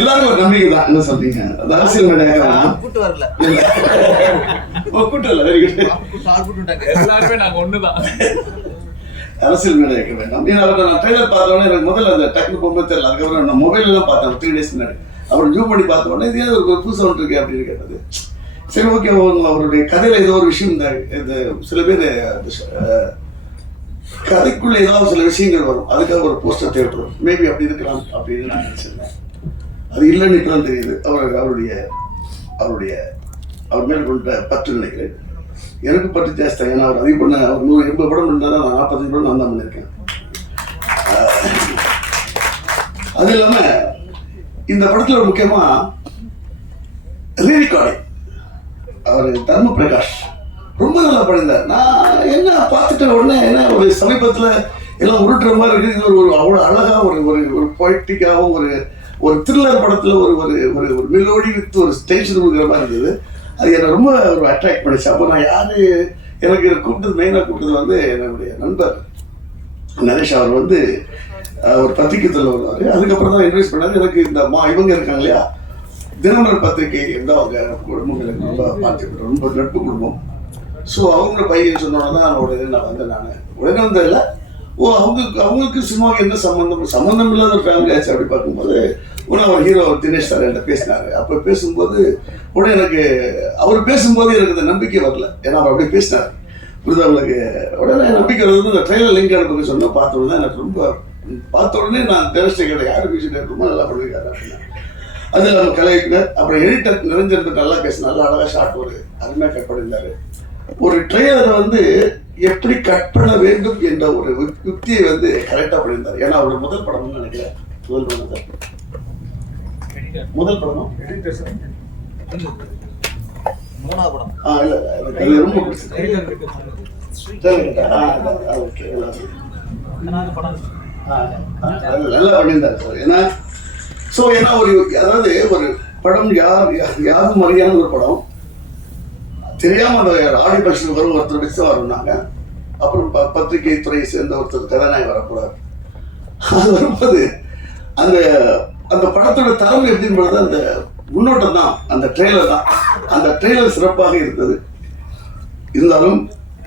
எல்லாரும் ஒரு நம்பிக்கை தான். என்ன சொல்றீங்க? அது அரசியல் மேடையாக கூட்டு வரல. கூட்டு வரல. Very good. எல்லாருமே நாங்க ஒண்ணுதான். அரசியல் மேடை வைக்க வேண்டாம். நான் ட்ரெய்லர் பார்த்தோன்னே எனக்கு முதல்ல அந்த டக்குனு போகும்போது தெரியல. அதுக்கப்புறம் நான் மொபைலில் தான் பார்த்தேன் 3 days முன்னாடி. அப்புறம் ஜூம் பண்ணி பார்த்த உடனே இது ஏதோ ஒரு புதுசாக ஒன்று இருக்கு அப்படின்னு கேட்டது. சரி, ஓகே. அவருடைய கதையில் ஏதோ ஒரு விஷயம் இந்த சில பேர் கதைக்குள்ள ஏதாவது சில விஷயங்கள் வரும், அதுக்காக ஒரு போஸ்டர் தேவைப்படும். மேபி அப்படி இருக்கலாம் அப்படின்னு நான் நினைச்சிருந்தேன். அது இல்லைன்னு இப்பதான் தெரியுது. அவர் மேல் கொண்ட பற்று நினைக்கிறேன். எனக்கு பட்டு ஜாஸ்தி. ஏன்னா அவர் அதிகம் பண்ண, அவர் 180 படம் பண்ணாரு, நான் 45 படம் நான் தான் பண்ணியிருக்கேன். அது இல்லாம இந்த படத்துல ஒரு முக்கியமா ரீரிகார்டிங் அவர் தர்ம பிரகாஷ் ரொம்ப நல்லா பண்ணியிருந்தார். நான் என்ன பார்த்துட்ட உடனே என்ன ஒரு சமீபத்துல எல்லாம் உருட்டுற மாதிரி இருக்குது. இது ஒரு அவ்வளோ அழகா ஒரு பொய்டிக்காகவும் ஒரு த்ரில்லர் படத்துல ஒரு மெலோடி வித் ஒரு டென்ஷன் கொடுக்குற மாதிரி இருந்தது. அது என்னை ரொம்ப ஒரு அட்ராக்ட் பண்ணிச்சு. அப்போ நான் யாரு எனக்கு மெயினாக கூப்பிட்டது வந்து என்னுடைய நண்பர் நரேஷ். அவர் வந்து ஒரு பத்திரிகைத்தில் வருவார். அதுக்கப்புறம் தான் இன்வெஸ்ட் பண்ணாரு. எனக்கு இந்த இவங்க இருக்காங்க இல்லையா, தினமலர் பத்திரிகை இருந்தால் அவங்க குடும்பங்களுக்கு ரொம்ப பார்த்துக்கிட்டோம். ரொம்ப நட்பு குடும்பம். ஸோ அவங்களோட பையன் சொன்னோன்னா தான் உடனே நான் வந்தேன். நான் உடனே வந்ததில்ல, அவங்களுக்கு சினிமாவுக்கு என்ன சம்மந்தம் இல்லாத ஒரு ஃபேமிலி ஆச்சு. அப்படி பார்க்கும்போது உடனே அவர் ஹீரோ தினேஷ் சார் என்கிட்ட பேசினார். அப்போ பேசும்போது உடனே எனக்கு அவர் பேசும்போது எனக்கு இந்த நம்பிக்கை வரல. ஏன்னா அவர் அப்படி பேசினார். புரியுது அவங்களுக்கு. உடனே நம்பிக்கை வருது. இந்த ட்ரெயிலர் லிங்க் அனுப்புக்கு சொன்னால் பார்த்த உடனே எனக்கு ரொம்ப பார்த்த உடனே நான் தினேஷ்ட கேட்டேன், யார் பேசிட்டு ரொம்ப நல்லா பண்ணியிருக்காரு அப்படின்னா. அது நம்ம கலைஞர் அப்புறம் எடிட்டர் நிரஞ்சன் நல்லா பேசினா, நல்லா அழகாக ஷார்ட் ஒரு அருமையாக கட் பண்ணியிருந்தாரு. ஒரு ட்ரெய்லரை வந்து எப்படி கட் பண்ண வேண்டும் என்ற ஒரு யுக்தியை வந்து கரெக்டாக பண்ணியிருந்தார். ஏன்னா அவரோட முதல் படம்னு நினைக்கிறேன். முதல் படமும் இல்லை ரொம்ப பிடிச்சது. நல்லா பண்ணியிருந்தாரு சார். ஏன்னா ஏன்னா அதாவது ஒரு படம் யாரும் மரியாதை ஒரு படம் தெரியாம அந்த ஆடி பட்சத்துக்கு வரும் ஒருத்தர் வச்சு தான் வரணும்னாங்க. அப்புறம் பத்திரிகை துறையை சேர்ந்த ஒருத்தர் கதாநாயகன் வரக்கூடாது. அது வரும்போது அந்த அந்த படத்தோட தரம் எப்படின்றது அந்த முன்னோட்டம் தான், அந்த ட்ரெய்லர் தான். அந்த ட்ரெய்லர் சிறப்பாக இருந்தது. இருந்தாலும்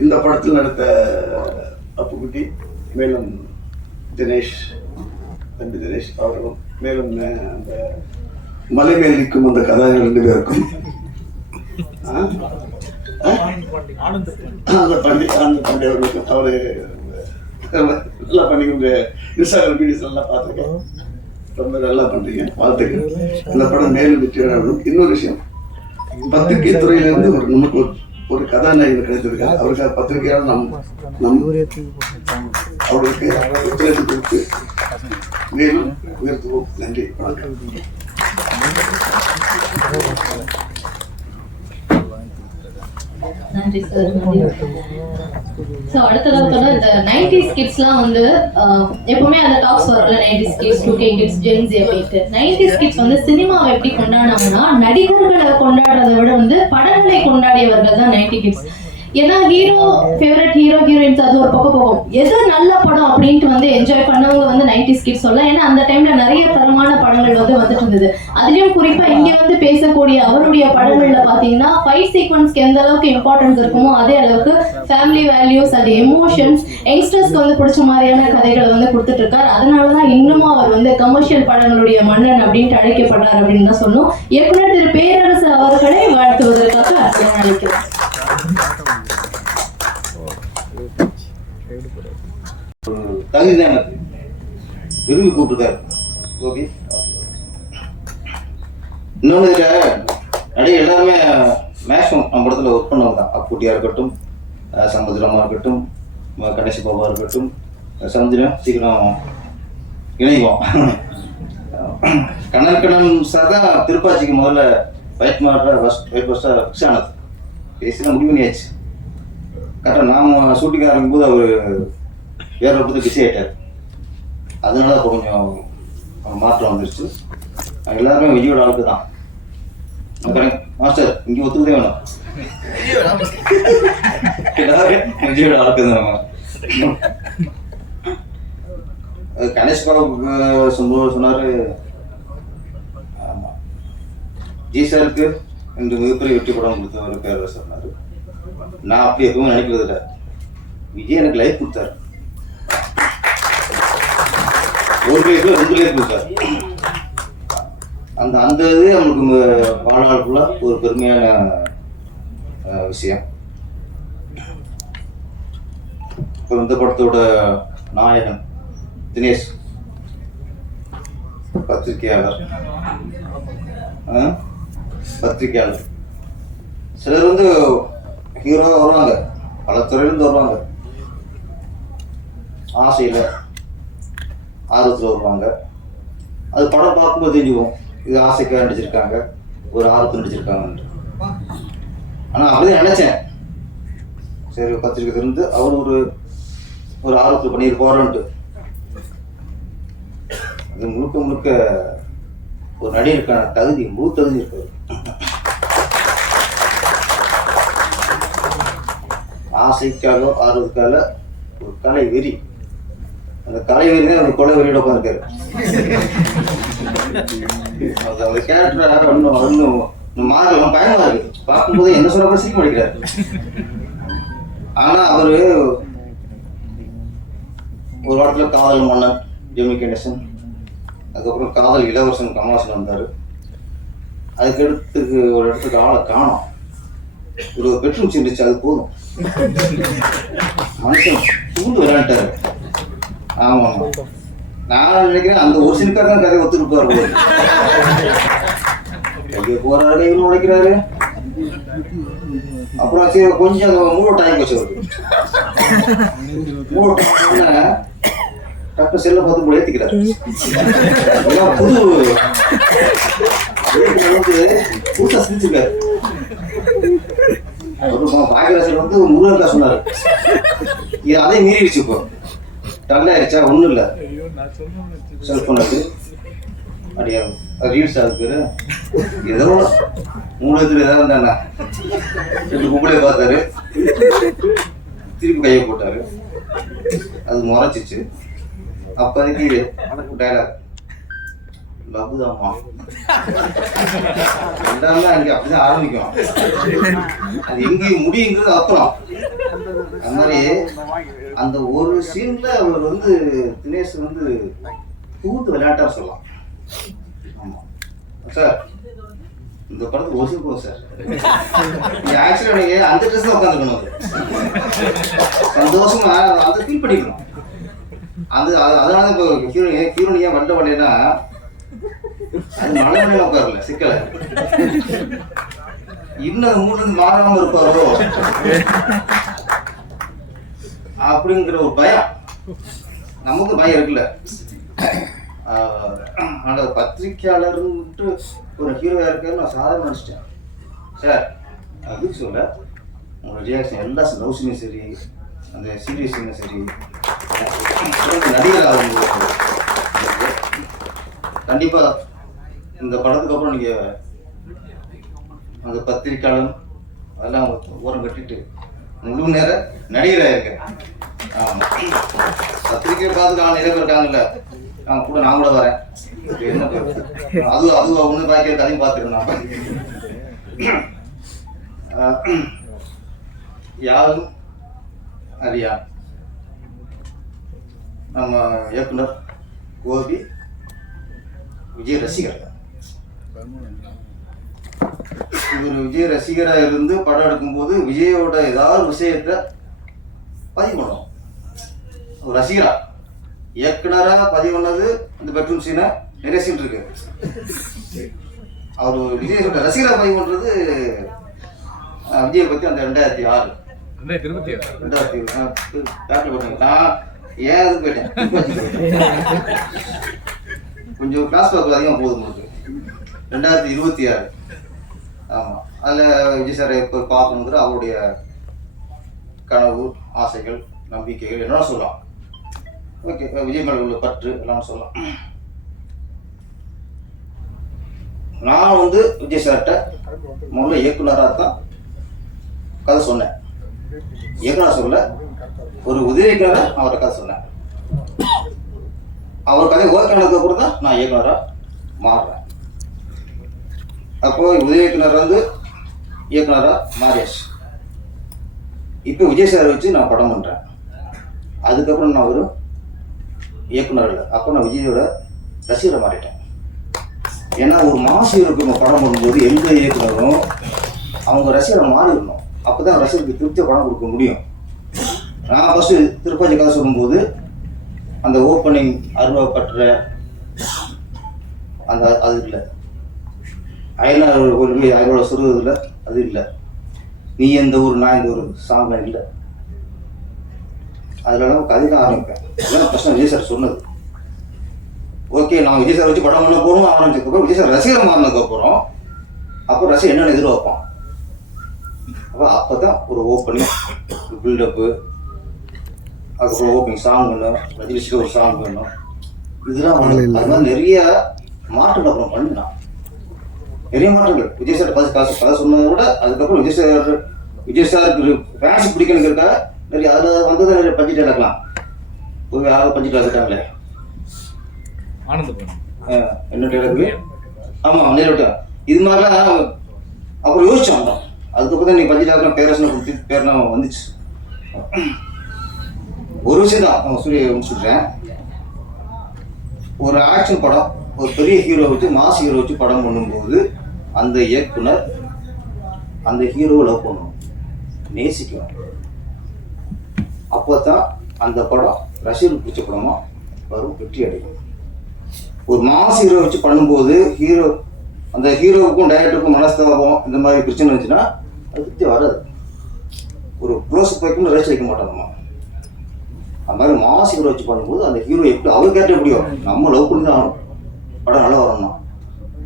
இந்த படத்தில் நடித்த அப்புக்குட்டி, மேலும் தினேஷ், தம்பி தினேஷ் அவர்களும், மேலும் அந்த மலை மேல் நிற்கும் அந்த கதாநாயகன் 2 பேருக்கும் பாண்டிய அவர்களுக்கும் அவரு நல்லா பண்ணிக்க இன்ஸ்டாகிராம் வீடியோஸ் எல்லாம் பார்த்துருக்கேன். ரொம்ப நல்லா பண்றீங்க, வாழ்த்துக்கள். இந்த படம் மேலும் வெற்றி அடையணும். இன்னொரு விஷயம், பத்திரிகை துறையிலிருந்து நமக்கு ஒரு கதாநாயகன் கிடைத்திருக்காரு. அவருக்காக பத்திரிகையால் அவருக்கு ஒத்துழைப்பு கொடுத்து மேலும் உயர்த்துவோம். நன்றி, வணக்கம். நன்றி சார். ஸோ அடுத்ததாக இந்த 90s கிட்ஸ்லாம் வந்து எப்பவுமே அந்த டாக்ஸ் வரும்ல, 90s kids, 2K kids, Gen Z அப்படின்ட்டு. 90s கிட்ஸ் வந்து சினிமாவை எப்படி கொண்டாடினாங்கன்னா, நடிகர்களை கொண்டாடுறதை விட வந்து படங்களை கொண்டாடியவர்கள் தான் 90 கிட்ஸ். ஏன்னா ஹீரோ ஃபேவரட் ஹீரோ ஹீரோயின்ஸ் அது ஒரு பக்கம் போகும். எது நல்ல படம் அப்படின்ட்டு வந்து என்ஜாய் பண்ணவங்க வந்து 90s கிட்ஸ் சொல்லலாம். ஏன்னா அந்த டைம்ல நிறைய தரமான படங்கள் வந்து வந்துட்டு இருந்தது. அதுலயும் குறிப்பா இங்க வந்து பேசக்கூடிய அவருடைய படங்கள்ல பாத்தீங்கன்னா ஃபைட் சீக்வன்ஸ்க்கு எந்த அளவுக்கு இம்பார்ட்டன்ஸ் இருக்குமோ அதே அளவுக்கு ஃபேமிலி வேல்யூஸ், அது எமோஷன்ஸ், யங்ஸ்டர்ஸ்க்கு வந்து பிடிச்ச மாதிரியான கதைகளை வந்து கொடுத்துட்டு இருக்காரு. அதனாலதான் இன்னமும் அவர் வந்து கமர்ஷியல் படங்களுடைய மன்னன் அப்படின்ட்டு அழைக்கப்படுறாரு அப்படின்னு தான் சொன்னோம். இயக்குனர் திரு பேரரசு அவர்களை வாழ்த்துவதற்காக அழைக்கிறேன். தகுதிதான் எனக்கு விரும்பி கூப்பிட்டுருக்காரு. ஓகே, இன்னொன்று இதில் நிறைய எல்லாருமே மேக்ஸிமம் நம்ம படத்தில் ஒர்க் பண்ணவங்க தான். அப்புட்டியாக இருக்கட்டும், சமுதிரமாக இருக்கட்டும், கணேச பாபா இருக்கட்டும், சமுதிரம் சீக்கிரம் இணைவோம். கண்ணன் சார் தான் திருப்பாச்சிக்கு முதல்ல ஃபைட் ஃபஸ்ட்டாக ஃபிக்ஸ் ஆனது. பேசி முடிவு பண்ணியாச்சு. கரெக்டாக நாம் ஷூட்டிங் ஆரம்பிக்கும்போது அவர் வேற ஒருத்தர் பிஸி ஆகிட்டார். அதனால இப்போ கொஞ்சம் மாற்றம் வந்துருச்சு. எல்லாருமே விஜயோட ஆளுக்கு தான். மாஸ்டர் இங்கே ஒத்துக்கவே வேணும், எல்லாரும் விஜயோட ஆளுக்கு தான். நம்ம கணேஷ் பாபுக்கு சொன்னார். ஆமாம், ஜி சாருக்கு இந்த மிகப்பெரிய வெற்றி படம் கொடுத்தவர் பேரரசு சொன்னார். நான் அப்படி எப்பவும் நினைக்கிறதில்ல. விஜய் எனக்கு லைஃப் கொடுத்தாரு. ஒரு லைஃப்ல 2 லைஃப் கொடுத்தாரு. அந்த இது நம்மளுக்கு வாழ்நாளுக்குள்ள ஒரு பெருமையான விஷயம். இப்போ இந்த படத்தோட நாயகன் தினேஷ், பத்திரிகையாளர். சிலர் வந்து ஹீரோவாக வருவாங்க, பல துறையிலிருந்து வருவாங்க, ஆசையில் ஆர்வத்தில் வருவாங்க. அது படம் பார்க்கும்போது தெரிஞ்சுவோம், இது ஆசைக்காக நடிச்சிருக்காங்க, ஒரு ஆர்வத்தில் நடிச்சிருக்காங்க. ஆனால் அப்படிதான் நினச்சேன். சரி, பத்திரிக்கை இருந்து அவர் ஒரு ஆர்வத்தில் பண்ணிட்டு போகிறோன்ட்டு. அது முழுக்க ஒரு நடிகருக்கான தகுதி, முழு தகுதி இருக்காரு. ஆசைக்காக ஆர்வத்துக்காக ஒரு கலை வெறி. அந்த கலை வெறி தான் அந்த கொலை வெறியோட உட்காந்துருக்காரு. அந்த கேரக்டரை இன்னும் மாறலாம் பயமா இருக்கு. பார்க்கும்போது என்ன சொல்ற சிரிக்க மாட்டேங்கிறாரு. ஆனா அவரு ஒரு வாரத்துல காதல் மன்னன் ஜெமினி கணேசன், அதுக்கப்புறம் காதல் இளவரசன் கமலாசன் வந்தாரு. அதுக்கு இடத்துக்கு ஒரு இடத்துக்கு ஆளை காணோம். ஒரு பெட்ரூம் சென்றுச்சு, அது போதும் மனுஷன் தூண்டு விளையாண்டாரு. ஆமா ஆமா, நான் நினைக்கிறேன் அந்த ஒரு சின்ன தான் கதையை ஒத்துருப்பாரு. கையை போறாரு, கையில் உடைக்கிறாரு. அப்புறம் சரி கொஞ்சம் மூட டைம் வச்சு வருது. மூட டைம் டாக்டர் செல்ல பார்த்து கூட ஏத்திக்கிறாரு. புது புதுசா செஞ்சிருக்காரு. பாக்கியராஜர் வந்து முருகன் சொன்னாரு, இது அதே மீறிடுச்சு. இப்போ டல் ஆயிடுச்சா? ஒண்ணும் இல்ல, செல்போன் இருக்கு அப்படியா, ரீல்ஸ் ஆகுது பேரு. ஏதோ மூலத்துல ஏதாவது இருந்தாண்ணா 2 பொம்பளைய பார்த்தாரு, திருப்பி கையை போட்டாரு, அது முறைச்சிச்சு. அப்போதைக்கு டைலாக் லவ்தாம்மா எல்லாமே அங்கே அப்படிதான் ஆரம்பிக்கும். அது எங்கேயும் முடியுங்கிறது அப்புறம். அந்த மாதிரி அந்த ஒரு சீன்ல அவர் வந்து தினேஷ் வந்து தூத்து விளையாட்டா சொல்லலாம். ஆமா சார், இந்த படத்துக்கு ஒரு சீன் போகும் சார். நீங்க ஆக்சுவலா நீங்க அந்த ட்ரெஸ் தான் உட்காந்துக்கணும், சந்தோஷமா அதை ஃபீல் பண்ணிக்கணும். அது அதனால இப்போ ஹீரோனியா வண்ட வண்டைனா அது மழை மழையில உட்காரல சிக்கல, இன்னும் மூணு மாறாம இருப்பாரோ அப்படிங்கிற ஒரு பயம், நமக்கு பயம் இருக்குல்ல. ஆனா பத்திரிக்கையாளர் ஒரு ஹீரோயா இருக்காரு நான் சாதாரண நினைச்சிட்டேன் சார். அதுக்கு சொல்ல உங்களோட ரியாக்ஷன் எல்லா லவ் சீனும் சரி, அந்த சீரியஸ் சீனும் சரி, நடிகர் ஆகும்போது கண்டிப்பா இந்த படத்துக்கு அப்புறம் நீங்க அந்த பத்திரிக்கையாளர் அதெல்லாம் ஓரம் கட்டிட்டு முழு நேர நடிகராக இருக்கேன். ஆமா, பத்திரிக்கை பார்த்துக்கலாம் நிறைய பேர் இருக்காங்கல்ல, கூட நான் கூட வரேன். என்ன அது ஒண்ணு பாக்கி அதையும் பார்த்துருக்கேன். யாரும் அறியா நம்ம இயக்குனர் கோபி விஜய் ரசிகர். இவர் விஜய் ரசிகராக இருந்து படம் எடுக்கும்போது விஜயோட ஏதாவது விஷயத்த பதிவு பண்ணுவோம். ஒரு ரசிகரா இயக்குனரா பதிவு பண்ணது இந்த பெட்ரூம் சீனை நிறைய சீன் இருக்கு. அவர் விஜய் ரசிகரா பதிவு பண்றது விஜயை பத்தி அந்த 2006 நான் ஏன் அது போயிட்டேன், கொஞ்சம் கிளாஸ் பேப்பர் அதிகமாக போகுது உங்களுக்கு. 2026 ஆமாம், அதில் விஜய் சார் இப்போ பார்க்கணுங்கிற அவருடைய கனவு, ஆசைகள், நம்பிக்கைகள் என்னென்ன சொல்லலாம். ஓகே, விஜய் மேலே உள்ள பற்று எல்லாம் சொல்லலாம். நான் வந்து விஜய் சார்கிட்ட முதல்ல இயக்குனராக தான் கதை சொன்னேன். இயக்குனர் சொல்ல ஒரு உதவிக்காக அவர்கிட்ட கதை சொன்னேன். அவர் கதை ஓகே ஆனதுக்கு அப்புறம் தான் நான் இயக்குனராக மாறுறேன். அப்போ உதவி இயக்குனர் வந்து இயக்குனராக மாறியாச்சு. இப்போ விஜய் சார் வச்சு நான் படம் பண்ணுறேன். அதுக்கப்புறம் நான் ஒரு இயக்குனர் இல்லை, அப்போ நான் விஜயோட ரசிகரை மாறிட்டேன். ஏன்னா ஒரு மாசு இருக்கும் படம் பண்ணும்போது எந்த இயக்குனரும் அவங்க ரசிகரை மாறிடணும், அப்போ தான் ரசிகருக்கு திருப்தியாக படம் கொடுக்க முடியும். நான் ஃபஸ்ட்டு திருப்பாச்சி கதை சொல்லும்போது அந்த ஓப்பனிங் அருவப்பற்ற அந்த அது இல்லை, அயல்நாள் ஒரு அயலோட சொல்றதுல அது இல்லை, நீ எந்த ஊர் நான் இந்த ஒரு சாங்லாம் இல்லை. அதில் கதை தான் ஆரம்பிப்பேன். அதெல்லாம் பிரச்சனை விஜய் சார் சொன்னது. ஓகே, நான் விஜய் சார் வச்சு படம் பண்ண போகணும் ஆரம்பிச்சதுக்கப்புறம் விஜய் சார் ரசிகர் மாறினதுக்கப்புறம் அப்போ ரசிகர் என்னென்ன எதிர்பார்ப்பான். அப்போ தான் ஒரு ஓப்பனிங், பில்டப்பு, அதுக்கப்புறம் ஓப்பனிங் சாங் வேணும், ரஜினிஸ்க்கு ஒரு சாங் வேணும், இதெல்லாம் அது மாதிரி நிறைய மாற்றங்கள் அப்புறம் பண்ணினான். நிறைய மாற்றங்கள் விஜய் சார் கதை சொன்னதை விட அதுக்கப்புறம் விஜய் சாருக்கு ஃபேன்ஸ் பிடிக்கணுங்கிறதுக்காக நிறைய அதில் வந்ததை நிறைய பட்ஜெட் இழக்கலாம். ஒரு யாராவது பட்ஜெட் இழந்துட்டாங்களே என்ன இருக்கு. ஆமாம், நேரிட்ட இது மாதிரிலாம் அப்புறம் யோசிச்சோம். அதுக்கப்புறம் தான் நீ பட்ஜெட் பேரரசனை கொடுத்து பேரெல்லாம் வந்துச்சு. ஒரு விஷயம் தான் சொல்கிறேன். ஒரு ஆக்ஷன் படம் ஒரு பெரிய ஹீரோ வச்சு மாஸ் ஹீரோ வச்சு படம் பண்ணும்போது அந்த இயக்குனர் அந்த ஹீரோவை லவ் பண்ணணும், நேசிக்கணும். அப்போ தான் அந்த படம் ரசிகர்களுக்கு பிடிச்ச படமா வரும், வெற்றி அடையும். ஒரு மாஸ் ஹீரோ வச்சு பண்ணும்போது அந்த ஹீரோவுக்கும் டைரக்டருக்கும் மனஸ்தாபம் இந்த மாதிரி பிரச்சனை இருந்துச்சுன்னா அது திருப்தி வராது. ஒரு க்ளோஸ் வைக்கணும் ரேஸ் வைக்க மாட்டோம். அந்த மாதிரி மாஸ் ஹீரோ வச்சு பண்ணும்போது அந்த ஹீரோ எப்படி அவர் கேட்ட எப்படியோ நம்ம லவ் பண்ணி தான் ஆகணும், படம் நல்லா வரணும்னா.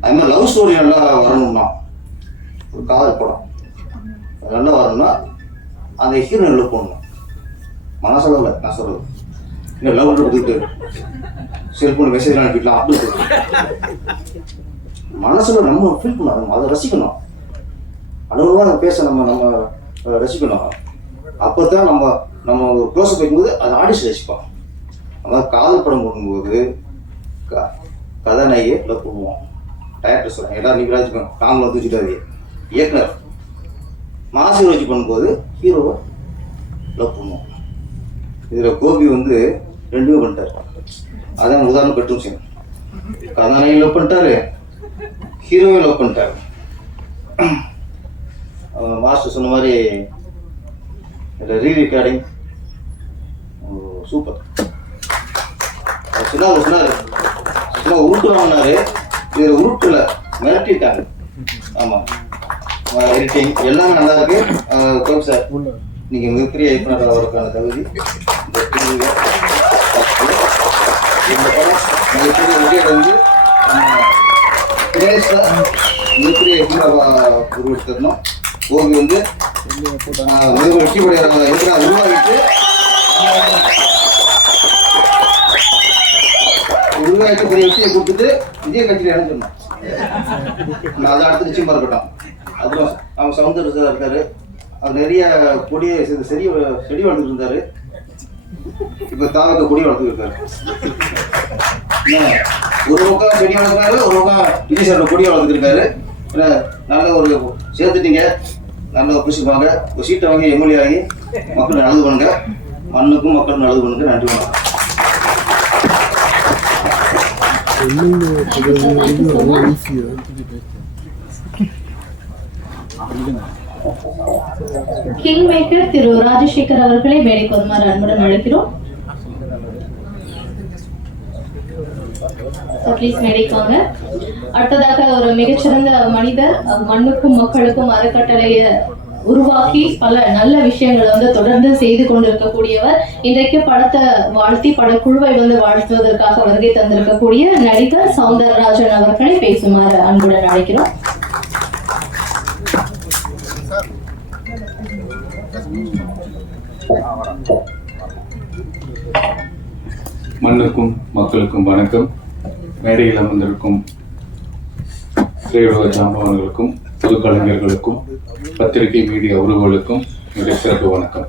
அது மாதிரி லவ் ஸ்டோரி நல்லா வரணும்னா, ஒரு காதல் படம் நல்லா வரணும்னா அந்த ஹீரோ லவ் பண்ணணும். மனசளவில் நான் சொல்கிறது இல்லை, லவ் கொடுத்துட்டு செல்ஃபோன் மெசேஜ் அனுப்பிடலாம் அப்படி மனசில் நம்ம ஃபீல் பண்ணணும், அதை ரசிக்கணும். அனுபவமாக நம்ம பேச நம்ம ரசிக்கணும். அப்போ தான் நம்ம ஒரு க்ளோஸ் வைக்கும்போது அதை ஆடிஷன் ரசிப்போம். நம்ம காதல் படம் போடும்போது கதாநாயகியை லவ் பண்ணுவோம். டைரக்டர் சொல்லுவாங்க எல்லாரும் நீங்கள் வச்சுக்கோங்க, காமில் வந்து வச்சுட்டாரு. இயக்குனர் மாஸ் வச்சு பண்ணும்போது ஹீரோவை லவ் பண்ணுவோம். இதில் கோபி வந்து ரெண்டுமே பண்ணிட்டார். அதான் உதாரணம் பெட்டும் சீன். கதாநாயகி லவ் பண்ணிட்டாரு, ஹீரோவை லவ் பண்ணிட்டாரு. மாஸ்டர் சொன்ன மாதிரி ரீரெக்கார்டிங் சூப்பர். சொன்னார் உருட்டு வாங்கினாரு, இதில் உருட்டுல மிரட்டிட்டாங்க. ஆமாம், எடிட்டிங் எல்லாமே நல்லா இருக்கு. கோபி சார், நீங்கள் மிகப்பெரிய இயக்குனர் அவருக்கான தகுதி. இந்த படம் மிகப்பெரிய வெளியடைந்து மிகப்பெரிய இயக்குனர் உருவெடுத்துடணும். கோபி வந்து மிக வெற்றியுடைய உருவாகிட்டு பெரிய வெற்றியை கொடுத்துட்டு விஜய் கட்சியில் இணைஞ்சிடணும். நான் அதை அடுத்து நிச்சயமா இருக்கட்டும். அப்புறம் அவங்க சவுந்தர் சார் இருக்காரு, அவர் நிறைய கொடியை செடி வளர்த்துட்டு இருந்தாரு. இப்போ தாவக்க கொடி வளர்த்துட்டு இருக்காரு. ஒரு பக்கம் செடி வளர்க்குறாரு, ஒரு பக்கம் விஜய் சார் கொடி வளர்த்துட்டு இருக்காரு. நல்ல ஒரு சேர்த்துட்டீங்க, நல்ல ஒரு பேசிப்பாங்க. ஒரு சீட்டை வாங்கி எம்எல்ஏ ஆகி மக்கள் நல்லது பண்ணுங்க, மண்ணுக்கும் மக்களுக்கும் நல்லது பண்ணுங்க. நன்றி வணக்கம். கிங் மேக்கர் திரு ராஜசேகர் அவர்களை மேடைக்கு வருமாறு அன்புடன் அழைக்கிறோம். மேடைக்காங்க. அடுத்ததாக ஒரு மிகச்சிறந்த மனிதர், மண்ணுக்கும் மக்களுக்கும் அறக்கட்டளையை உருவாக்கி பல நல்ல விஷயங்களை வந்து தொடர்ந்து செய்து கொண்டிருக்கக்கூடியவர். இன்றைக்கு படத்தை வாழ்த்தி படக்குழுவை வந்து வாழ்த்துவதற்காக வருகை தந்திருக்கக்கூடிய நடிகர் சௌந்தரராஜன் அவர்களை பேசுமாறு அன்புடன் அழைக்கிறோம். மண்ணுக்கும் மக்களுக்கும் வணக்கம். மேடையில் அமர்ந்திருக்கும் திரையுலக ஜாம்பவான்களுக்கும் பொது கலைஞர்களுக்கும் பத்திரிகை மீடியா உறவுகளுக்கும் மிக சிறப்பு வணக்கம்.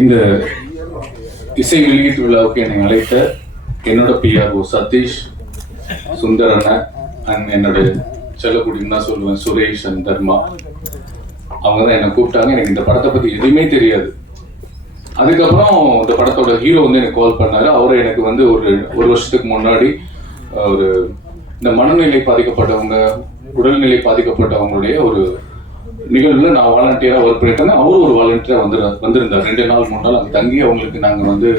இந்த இசை வெளியீட்டு விழாவுக்கு என்னை அழைத்த என்னோட பிஆர்ஓ சதீஷ், சுந்தரண்ண அண்ட் என்னோட செல்லக்குடின்னு தான் சொல்லுவேன், சுரேஷ் அண்ட் தர்மா, அவங்க தான் என்னை கூப்பிட்டாங்க. எனக்கு இந்த படத்தை பற்றி எதுவுமே தெரியாது. அதுக்கப்புறம் இந்த படத்தோட ஹீரோ வந்து எனக்கு கால் பண்ணாரு. அவரை எனக்கு வந்து ஒரு வருஷத்துக்கு முன்னாடி ஒரு இந்த மனநிலை பாதிக்கப்பட்டவங்க, உடல்நிலை பாதிக்கப்பட்டவங்களுடைய ஒரு நிகழ்வுல நான் வாலண்டியரா ஒர்க் பண்ணிட்டேன். அவரும் ஒரு வாலண்டியரா வந்திருந்தார். 2 நாள் 3 நாள் அங்கே தங்கி அவங்களுக்கு நாங்கள் வந்து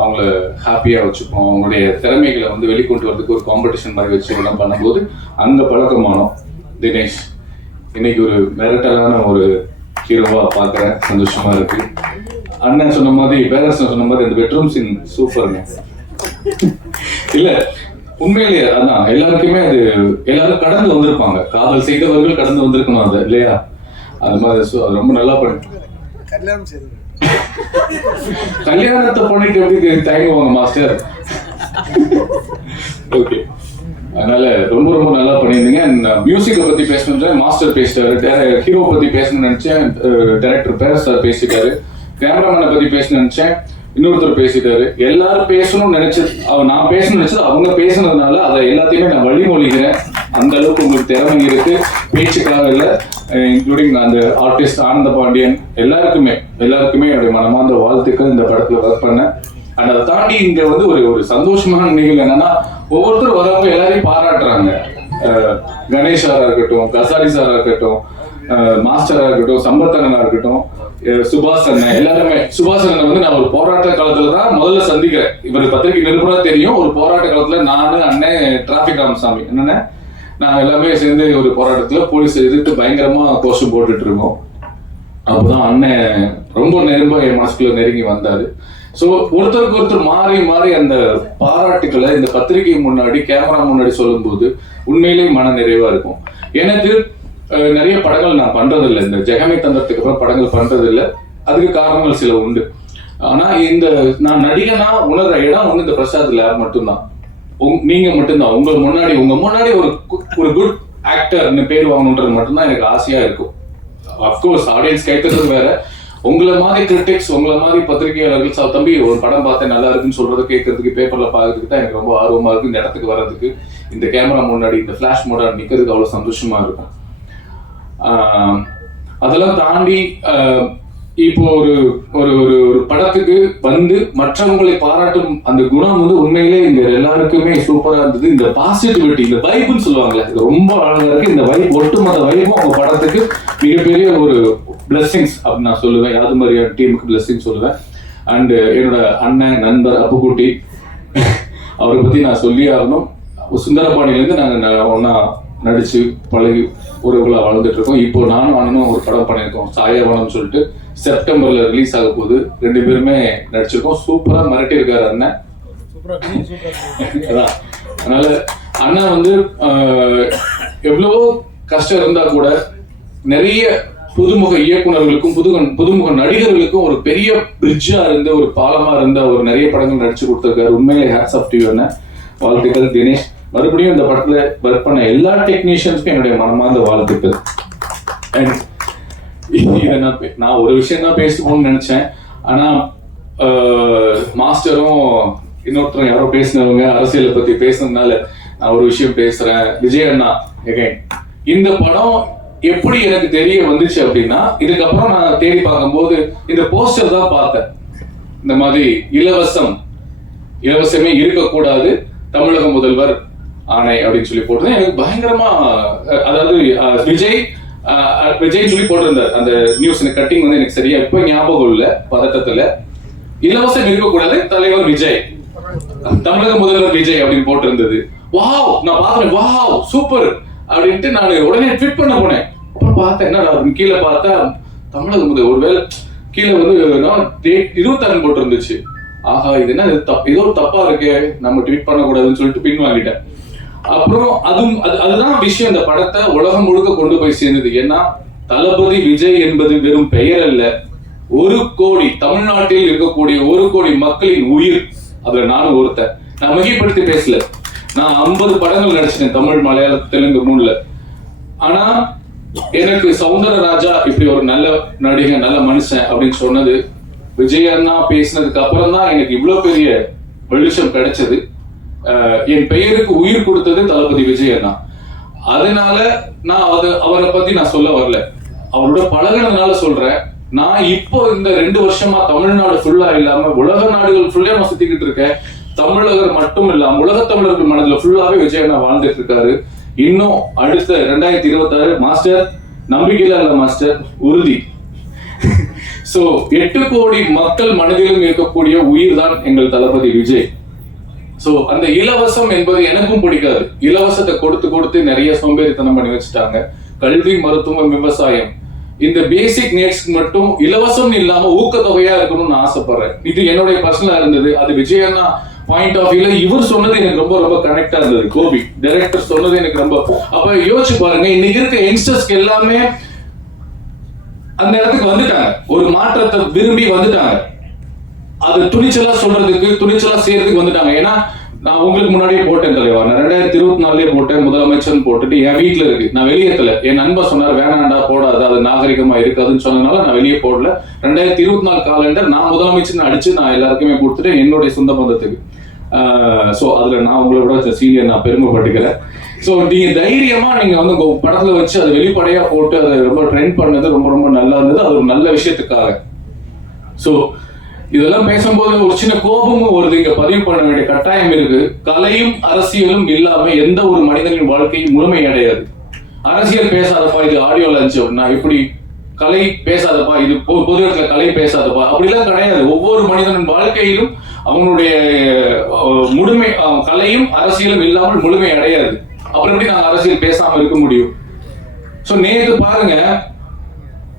அவங்கள ஹாப்பியாக வச்சுப்போம். அவங்களுடைய திறமைகளை வந்து வெளிக்கொண்டு வரதுக்கு ஒரு காம்படிஷன் மாதிரி வச்சு எல்லாம் பண்ணும்போது அங்கே பழக்கமானோம். தினேஷ் இன்னைக்கு ஒரு மிரட்டலான ஒரு ஹீரோவாக பார்க்குறேன், சந்தோஷமா இருக்கு. அண்ணன் சொன்ன மாதிரி, பேரரசன் சொன்ன மாதிரி அந்த பெட்ரூம் சீன் சூப்பருங்க. இல்லை உண்மையிலேயே அதான் எல்லாருக்குமே அது எல்லாரும் கடந்து வந்திருப்பாங்க. காதல் செய்தவர்கள் கடந்து வந்திருக்கணும் அது இல்லையா? அது மாதிரி அது ரொம்ப நல்லா பண்ணி கல்யாணத்தை பண்ணிட்டு எப்படி தயங்குவாங்க மாஸ்டர். ஓகே, அதனால ரொம்ப ரொம்ப நல்லா பண்ணியிருந்தீங்க. மியூசிக்கை பத்தி பேசணும்னு மாஸ்டர் பேசிட்டாரு, ஹீரோ பத்தி பேசணும்னு நினைச்சேன் டைரக்டர் பேர் சார் பேசிட்டாரு, கேமராமேனை பத்தி பேசணும்னு நினைச்சேன் இன்னொருத்தர் பேசிட்டாரு. எல்லாரும் பேசணும்னு நினைச்சது நான் பேசணும்னு நினைச்சது அவங்க பேசுனதுனால அதை எல்லாத்தையுமே நான் வழிமொழிகிறேன். அந்த அளவுக்கு உங்களுக்கு திறமை இருக்கு, பேச்சுக்காக இல்லை, இன்க்ளூடிங் அந்த ஆர்டிஸ்ட் ஆனந்த பாண்டியன் எல்லாருக்குமே என்னுடைய மனமார்ந்த வாழ்த்துக்கள். இந்த படத்துல ஒர்க் பண்ணேன். அண்ட் அதை தாண்டி இங்க வந்து ஒரு சந்தோஷமான நிகழ்வு என்னன்னா, ஒவ்வொருத்தரும் வரவங்க எல்லாரையும் பாராட்டுறாங்க. கணேஷ் சாரா இருக்கட்டும், கசாரி சாரா இருக்கட்டும், மாஸ்டரா இருக்கட்டும், சம்பத்தனா இருக்கட்டும், சுபாஷ் அண்ணன், எல்லாருமே. சுபாஷ் அண்ணன் வந்து நான் ஒரு போராட்ட காலத்துலதான் முதல்ல சந்திக்கிறேன். இவர் பத்திரிகை நிருபரா தெரியும். ஒரு போராட்ட காலத்துல நானு அண்ணன் டிராபிக் ராமசாமி என்னன்னா நாங்க எல்லாமே சேர்ந்து ஒரு போராட்டத்துல போலீஸ் எதிர்த்து பயங்கரமா கோஷம் போட்டுட்டு இருக்கோம். அப்பதான் அண்ணன் ரொம்ப என் மனசுக்குள்ள நெருங்கி வந்தாரு. ஸோ ஒருத்தருக்கு ஒருத்தர் மாறி மாறி அந்த பாராட்டுக்களை இந்த பத்திரிகை முன்னாடி கேமரா முன்னாடி சொல்லும்போது உண்மையிலேயே மன நிறைவா இருக்கும். எனக்கு நிறைய படங்கள் நான் பண்றதில்லை, இந்த ஜெகமே தந்தத்துக்கு அப்புறம் படங்கள் பண்றதில்லை. அதுக்கு காரணங்கள் சில உண்டு. ஆனா இந்த நான் நடிகனா உணர்ற இடம் வந்து இந்த பிரசாத் லேப் மட்டும்தான். நீங்க மட்டும்தான் உங்க முன்னாடி ஒரு குட் ஆக்டர்னு பேர் வாங்கணுன்றது மட்டும்தான் எனக்கு ஆசையா இருக்கும். அப்கோர்ஸ் ஆடியன்ஸ் கேட்கறது வேற, உங்களை மாதிரி கிரிட்டிக்ஸ், உங்களை மாதிரி பத்திரிகையாளர்கள் தம்பி ஒரு படம் பார்த்தேன் நல்லா இருக்குன்னு சொல்றது கேட்கறதுக்கு, பேப்பர்ல பாக்குறதுக்கு தான் எனக்கு ரொம்ப ஆர்வமா இருக்கு. இந்த இடத்துக்கு வர்றதுக்கு, இந்த கேமரா முன்னாடி இந்த பிளாஷ் மோட நிக்கிறதுக்கு அவ்வளவு சந்தோஷமா இருக்கும். அதெல்லாம் தாண்டி இப்போ ஒரு ஒரு ஒரு படத்துக்கு வந்து மற்றவங்களை பாராட்டும் அந்த குணம் வந்து உண்மையிலே இங்க எல்லாருக்குமே சூப்பரா இருந்தது. இந்த பாசிட்டிவிட்டி, இந்த வைப்னு சொல்லுவாங்களே, இது ரொம்ப அழகா இருக்கு. இந்த வைப், ஒட்டுமொத்த வைப்பும் அவங்க படத்துக்கு மிகப்பெரிய ஒரு பிளெஸிங்ஸ் அப்படின்னு நான் சொல்லுவேன். யாது மாதிரியான டீமுக்கு பிளெஸிங் சொல்லுவேன். அண்ட் என்னோட அண்ணன் நண்பர் அப்புக்குட்டி, அவரை பத்தி நான் சொல்லி ஆகணும். சுந்தரபாண்டியிலேருந்து நாங்கள் ஒன்னா நடிச்சு பழகி உறவுகளா வாழ்ந்துட்டு இருக்கோம். இப்போ நானும் அண்ணனும் ஒரு படம் பண்ணியிருக்கோம், சாயவனம் சொல்லிட்டு, செப்டம்பர்ல ரிலீஸ் ஆக போகுது. 2 பேருமே நடிச்சிருக்கோம். சூப்பரா மிரட்டி இருக்காரு அண்ணன். அதனால அண்ணா வந்து எவ்வளவோ கஷ்டம் இருந்தா கூட நிறைய புதுமுக இயக்குநர்களுக்கும் புதுமுக நடிகர்களுக்கும் ஒரு பெரிய பிரிட்ஜா இருந்து, ஒரு பாலமா இருந்த ஒரு நிறைய படங்கள் நடிச்சு கொடுத்திருக்காரு. உண்மையிலே ஹேட்ஸ் ஆஃப் டு யூ அண்ணன். வாழ்த்துக்கள் தினேஷ். மறுபடியும் இந்த படத்துல ஒர்க் பண்ண எல்லா டெக்னீஷியன்ஸ்க்கும் என்னுடைய மனமார்ந்த வாழ்த்துக்கள். அண்ட் இதை நான் ஒரு விஷயம் தான் பேசணும்னு நினைச்சேன். ஆனா மாஸ்டரும் இன்னொருத்தரும் யாரோ பேசினவங்க அரசியலை பத்தி பேசுனதுனால நான் ஒரு விஷயம் பேசுறேன். விஜய் அண்ணா எகைன், இந்த படம் எப்படி எனக்கு தெரிய வந்துச்சு அப்படின்னா, இதுக்கப்புறம் நான் தேடி பார்க்கும்போது இந்த போஸ்டர் தான் பார்த்தேன். இந்த மாதிரி இலவசமே இருக்கக்கூடாது, தமிழக முதல்வர் ஆணை அப்படின்னு சொல்லி போட்டு எனக்கு பயங்கரமா, அதாவது விஜய் சொல்லி போட்டிருந்தார். அந்த நியூஸ் கட்டிங் வந்து எனக்கு சரியா இப்ப ஞாபகம் இல்ல, பதட்டத்துல. இலவசம் இருக்கக்கூடாது, தலைவர் விஜய், தமிழக முதல்வர் விஜய் அப்படின்னு போட்டிருந்தது. வாவ், நான் பார்த்தேன், வாவ் சூப்பர் அப்படின்ட்டு நான் உடனே ட்வீட் பண்ண போனேன். அப்புறம் பார்த்தேன் என்னடா கீழே பார்த்தா தமிழக முதல்வர், ஒருவேளை கீழே வந்து 26 போட்டு இருந்துச்சு. ஆஹா, இது என்ன ஏதோ தப்பா இருக்கு, நம்ம ட்வீட் பண்ணக்கூடாதுன்னு சொல்லிட்டு பின் வாங்கிட்டேன். அப்புறம் அதுதான் விஷயம், இந்த படத்தை உலகம் முழுக்க கொண்டு போய் சேர்ந்தது. ஏன்னா தளபதி விஜய் என்பது வெறும் பெயர் அல்ல, 1 கோடி தமிழ்நாட்டில் இருக்கக்கூடிய 1 கோடி மக்களின் உயிர். அதுல நானும் ஒருத்தன். நான் மிகைப்படுத்தி பேசல, நான் 50 படங்கள் நடிச்சிட்டேன், தமிழ், மலையாளம், தெலுங்கு 3ல. ஆனா எனக்கு சௌந்தரராஜா இப்படி ஒரு நல்ல நடிகை, நல்ல மனுஷன் அப்படின்னு சொன்னது, விஜய் அண்ணா பேசினதுக்கு அப்புறம் தான் எனக்கு இவ்வளவு பெரிய வெளிச்சம் கிடைச்சது. என் பெயருக்கு உயிர் கொடுத்தது தளபதி விஜய் அண்ணா. அதனால நான் அவரை பத்தி நான் சொல்ல வரல, அவரோட பழகினதுனால சொல்றேன். நான் இப்போ இந்த 2 வருஷமா தமிழ்நாடு ஃபுல்லா இல்லாம உலக நாடுகள் ஃபுல்லா நான் சுத்திக்கிட்டு இருக்கேன். தமிழகர் மட்டும் இல்லாம உலக தமிழர்கள் மனதில் ஃபுல்லாவே விஜய் அண்ணா வாழ்ந்துட்டு இருக்காரு. இன்னும் அடுத்த 2026 மாஸ்டர் நம்பிக்கையில இல்ல மாஸ்டர், உறுதி. சோ 8 கோடி மக்கள் மனதிலும் இருக்கக்கூடிய உயிர் தான் எங்கள் தளபதி விஜய். சோ அந்த இலவசம் என்பது எனக்கும் பிடிக்காது. இலவசத்தை கொடுத்து நிறைய சோம்பேறித்தனம் பண்ணி வச்சுட்டாங்க. கல்வி, மருத்துவம், விவசாயம், இந்த பேசிக் நீட்ஸ்க்கு மட்டும் இலவசம் இல்லாம ஊக்கத்தொகையா இருக்கணும்னு ஆசைப்படுறேன். இது என்னுடைய பர்சனலா இருந்தது. அது விஜய் அண்ணா பாயிண்ட் ஆஃப் வியூல இவர் சொன்னது எனக்கு ரொம்ப ரொம்ப கனெக்டா இருந்தது. கோபி டைரக்டர் சொன்னது எனக்கு ரொம்ப, அப்ப யோசிச்சு பாருங்க, இன்னைக்கு இருக்க யங்ஸ்டர்ஸ்க்கு எல்லாமே அந்த இடத்துக்கு வந்துட்டாங்க, ஒரு மாற்றத்தை விரும்பி வந்துட்டாங்க. அது துணிச்சலா சொல்றதுக்கு, துணிச்சலா செய்யறதுக்கு வந்துட்டாங்க. ஏன்னா நான் உங்களுக்கு முன்னாடியே போட்டேன் தலைவா, நான் 2024 போட்டேன், முதலமைச்சர்னு போட்டுட்டு என் வீட்டுல இருக்கு, நான் வெளியேற்றல. என் நண்பர் சொன்னார் வேணாண்டா போடாது, அது நாகரிகமா இருக்காதுன்னு சொன்னதுனால நான் வெளியே போடல. 2024 காலண்டர் நான் முதலமைச்சர்னு அடிச்சு நான் எல்லாருக்குமே கொடுத்துட்டேன், என்னுடைய சொந்த பந்தத்துக்கு. ஸோ அதுல நான் உங்களோட சீனியர், நான் பெருமைப்பட்டுக்கிறேன். ஸோ நீங்க தைரியமா நீங்க வந்து உங்க படத்துல வச்சு அதை வெளிப்படையா போட்டு அதை ரொம்ப ட்ரெண்ட் பண்ணது ரொம்ப ரொம்ப நல்லா இருந்தது. அது ஒரு நல்ல விஷயத்துக்காக. ஸோ இதெல்லாம் பேசும்போது ஒரு சின்ன கோபமும் வருது, இங்க பதிவு பண்ண வேண்டிய கட்டாயம் இருக்கு. கலையும் அரசியலும் இல்லாம எந்த ஒரு மனிதனின் வாழ்க்கையும் முழுமை அடையாது. அரசியல் பேசாதப்பா, இது ஆடியோ லஞ்ச், நான் இப்படி கலை பேசாதப்பா, இது பொது இடத்துல கலை பேசாதப்பா, அப்படிலாம் கிடையாது. ஒவ்வொரு மனிதனின் வாழ்க்கையிலும் அவனுடைய முழுமை, கலையும் அரசியலும் இல்லாமல் முழுமை அடையாது. அப்புறம் எப்படி நாங்க அரசியல் பேசாம இருக்க முடியும்? சோ நேத்து பாருங்க,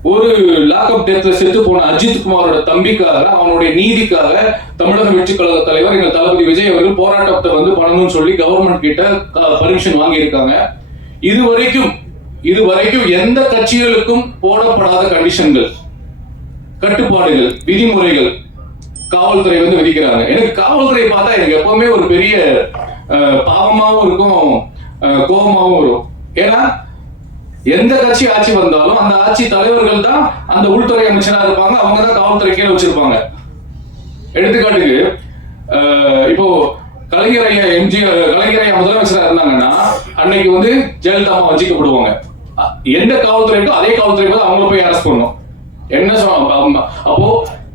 ஒரு லாக்அப் டெத்ல செத்து போன அஜித் குமாரோட தம்பிக்காக, அவனுடைய நீதிக்காக தமிழக வெற்றி கழக தலைவர் எங்கள் தளபதி விஜய் அவர்கள் போராட்டத்தை வந்து பண்ணணும்னு சொல்லி கவர்மெண்ட் கிட்ட பர்மிஷன் வாங்கி இருக்காங்க. இதுவரைக்கும் எந்த கட்சிகளுக்கும் போடப்படாத கண்டிஷன்கள், கட்டுப்பாடுகள், விதிமுறைகள் காவல்துறை வந்து விதிக்கிறாங்க. எனக்கு காவல்துறை பார்த்தா எனக்கு எப்பவுமே ஒரு பெரிய பாவமாவும் இருக்கும், கோபமாவும் வரும். ஏன்னா எந்த கட்சி ஆட்சி வந்தாலும் அந்த ஆட்சி தலைவர்கள் தான் அந்த உள்துறை அமைச்சரா இருப்பாங்க, அவங்க தான் காவல்துறை கீழே வச்சிருப்பாங்க. எடுத்துக்காட்டுக்கு இப்போ கலைஞர் ஐயா முதலமைச்சரா இருந்தாங்கன்னா அன்னைக்கு வந்து ஜெயலலிதா வஞ்சிக்கப்படுவாங்க. எந்த காவல்துறைக்கோ அதே காவல்துறை அவங்கள போய் அரெஸ்ட் பண்ணணும். என்ன சொல்ல, அப்போ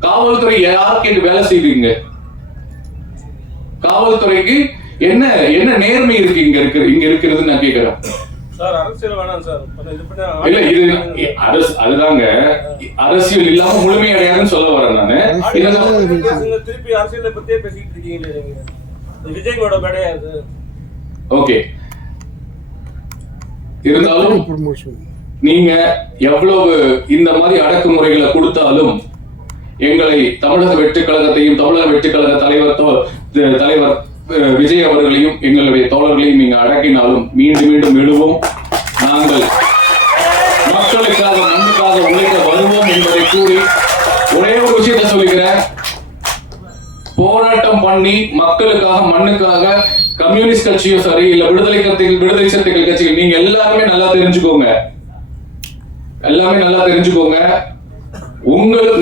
காவல்துறை யார் கேட்டு வேலை செய்வீங்க? காவல்துறைக்கு என்ன என்ன நேர்மை இருக்கு இங்க இருக்கிறது நான் கேக்குறேன். இல்ல இது அதுதாங்க, அரசியல் இல்லாம முழுமை அடையாதுன்னு சொல்ல வரேன் நானு. திருப்பி அரசியலை பத்தியே பேசிட்டு இருக்கீங்களே, விஜயோட கிடையாது. ஓகே, இருந்தாலும் நீங்க எவ்வளவு இந்த மாதிரி அடக்குமுறைகளை கொடுத்தாலும் எங்களை தமிழக வெற்றி கழகத்தையும் தமிழக வெற்றி கழக தலைவர் விஜய் அவர்களையும் எங்களுடைய தோழர்களையும் நீங்க அடக்கினாலும் மீண்டும் மீண்டும் எழுவோம். நாங்கள் மக்களுக்காக மண்ணுக்காக உழைக்க வருவோம் என்பதை கூறி ஒரே ஒரு விஷயத்தை சொல்லுகிறேன். போராட்டம் பண்ணி மக்களுக்காக மண்ணுக்காக கம்யூனிஸ்ட் கட்சியும் சரி, இல்ல விடுதலை சிறுத்தைகள் கட்சிகள், நீங்க எல்லாருமே நல்லா தெரிஞ்சுக்கோங்க,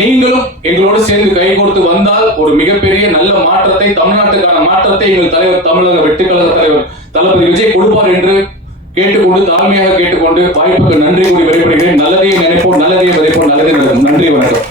நீங்களும் எங்களோடு சேர்ந்து கை கொடுத்து வந்தால் ஒரு மிகப்பெரிய நல்ல மாற்றத்தை, தமிழ்நாட்டுக்கான மாற்றத்தை எங்கள் தலைவர் தமிழக வெற்றி கழக தலைவர் தளபதி விஜய் கொடுப்பார் என்று கேட்டுக்கொண்டு, தாழ்மையாக கேட்டுக்கொண்டு வாய்ப்புக்கு நன்றி கூறி விடைபெறுகிறேன். நல்லதையே நினைப்போம், நல்லதையே விதைப்போம், நல்லதே நடக்கும். நன்றி, வணக்கம்.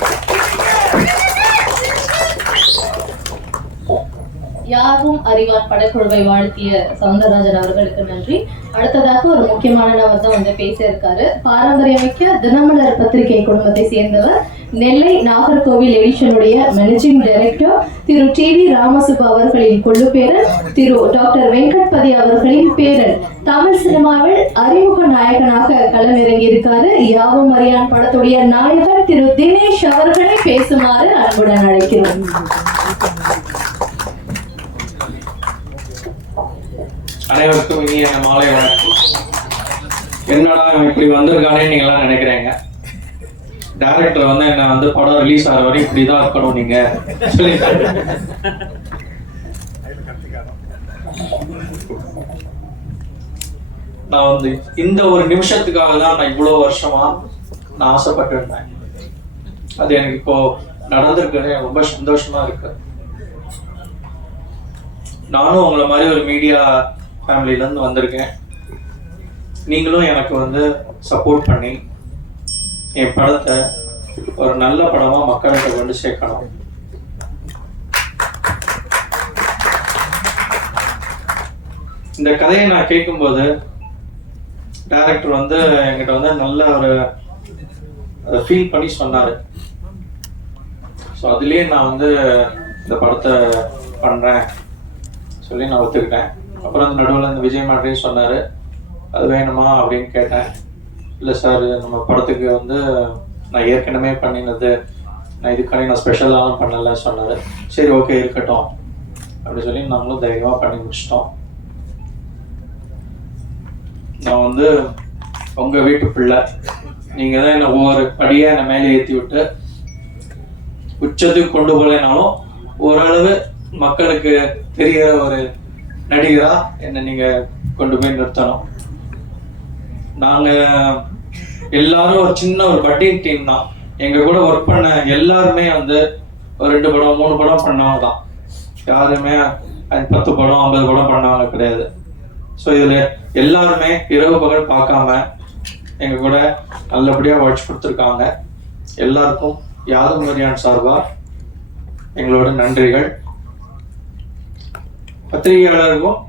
யாரும் அறிவார் படக்குழுவை வாழ்த்திய சவுந்தரராஜன் அவர்களுக்கு நன்றி. அடுத்ததாக ஒரு முக்கியமான நபர் தான் வந்து பேச இருக்காரு. பாரம்பரியமிக்க தினமலர் பத்திரிகை குடும்பத்தை சேர்ந்தவர், நெல்லை நாகர்கோவில் எடிஷனுடைய மேனேஜிங் டைரக்டர் திரு டி.வி. ராமசுப்பு அவர்களின் கொள்ளுப்பேரன், திரு டாக்டர் வெங்கட்பதி அவர்களின் பேரன், தமிழ் சினிமாவில் அறிமுக நாயகனாக களமிறங்கி இருக்காரு. யாவும் அறியான் படத்துடைய நாயகன் திரு தினேஷ் அவர்களை பேசுமாறு அன்புடன் அழைக்கிறோம். அனைவருக்கும் இனிய மாலை வணக்கம். என்னடா இப்படி வந்திருக்கானே நீங்க எல்லாம் நினைக்கிறீங்க. டைரக்டர் வந்து என்ன வந்து படம் ரிலீஸ் ஆகிற வரை இப்படிதான் இருக்கணும் நீங்க சொல்லிட்டாங்க. நான் வந்து இந்த ஒரு நிமிஷத்துக்காக தான் நான் இவ்வளவு வருஷமா நான் ஆசைப்பட்டு இருந்தேன். அது எனக்கு இப்போ நடந்திருக்குன்னு ரொம்ப சந்தோஷமா இருக்கு. நானும் உங்களை மாதிரி ஒரு மீடியா ஃபேமிலில இருந்து வந்திருக்கேன். நீங்களும் எனக்கு வந்து சப்போர்ட் பண்ணி என் படத்தை ஒரு நல்ல படமா மக்கள்கிட்ட கொண்டு சேர்க்கணும். இந்த கதையை நான் கேட்கும்போது டைரக்டர் வந்து என்கிட்ட வந்து நல்ல ஒரு அதை ஃபீல் பண்ணி சொன்னாரு. ஸோ அதுலேயே நான் வந்து இந்த படத்தை பண்றேன் சொல்லி நான் ஒத்துக்கிட்டேன். அப்புறம் நடுவில் இந்த விஜய் மாட்டையும் சொன்னார் அது வேணுமா அப்படின்னு கேட்டேன். இல்லை சார், நம்ம படத்துக்கு வந்து நான் ஏற்கனவே பண்ணினது, நான் இதுக்காண்டி நான் ஸ்பெஷலாலாம் பண்ணலை சொன்னார். சரி, ஓகே இருக்கட்டும் அப்படி சொல்லி நாங்களும் தைரியமாக பண்ணி முடிச்சிட்டோம். நான் வந்து உங்கள் வீட்டு பிள்ளை, நீங்கள் தான் என்னை ஒவ்வொரு படியாக என்னை மேலே ஏற்றி விட்டு உச்சத்துக்கு கொண்டு போகலைனாலும் ஓரளவு மக்களுக்கு தெரிகிற ஒரு நடிகரா என்னை நீங்கள் கொண்டு போய் நிறுத்தணும். நாங்கள் எல்லாரும் ஒரு சின்ன ஒரு பட்டிங் டீம் தான். எங்கள் கூட ஒர்க் பண்ண எல்லாருமே வந்து ஒரு 2 படம் 3 படம் பண்ணவங்க தான். யாருமே 10 படம் 50 படம் பண்ணவங்க கிடையாது. ஸோ இதில் எல்லாருமே இரவு பகல் பார்க்காம எங்கள் கூட நல்லபடியாக உழைச்சி கொடுத்துருக்காங்க. எல்லாருக்கும் யாதும் ஊரே சார்பாக எங்களோட நன்றிகள். பத்திரிகையாளருக்கும்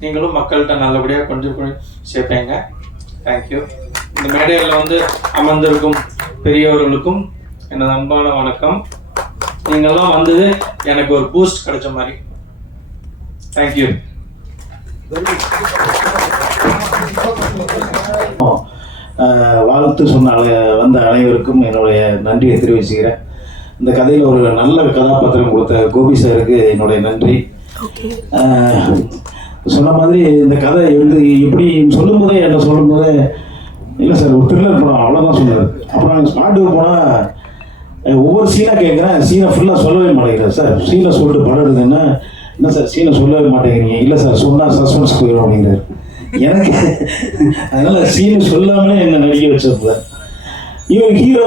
நீங்களும் மக்கள்கிட்ட நல்லபடியாக கொஞ்சம் சேர்ப்பீங்க. தேங்க்யூ. இந்த மேடையில் வந்து அமர்ந்திருக்கும் பெரியவர்களுக்கும் எனது அன்பான வணக்கம். நீங்கள்லாம் வந்தது எனக்கு ஒரு பூஸ்ட் கிடைச்ச மாதிரி. தேங்க்யூ. வாழ்த்து சொன்ன வந்த அனைவருக்கும் என்னுடைய நன்றியை தெரிவிச்சுக்கிறேன். இந்த கதையில் ஒரு நல்ல கதாபாத்திரம் கொடுத்த கோபி சாருக்கு என்னுடைய நன்றி. சொன்ன மாதிரி இந்த கதை வந்து எப்படி சொல்லும்போதே என்ன சொல்லும்போதே இல்லை சார் ஒரு த்ரில்லர் படம் அவ்வளோதான் சொன்னார். அப்புறம் நாங்கள் ஸ்பாட்டுக்கு போனால் ஒவ்வொரு சீனாக கேட்குறேன், சீனை ஃபுல்லாக சொல்லவே மாட்டேங்கிறேன். சார் சீனை சொல்லிட்டு படம் எடுக்குதுன்னா என்ன சார் சீனை சொல்லவே மாட்டேங்கிறீங்க? இல்லை சார் சொன்னால் சஸ்பென்ஸ் போயிடும் அப்படிங்கிறார். எனக்கு அதனால் சீனை சொல்லாமலே என்னை நடிக்க வச்சப்ப இவர் ஹீரோ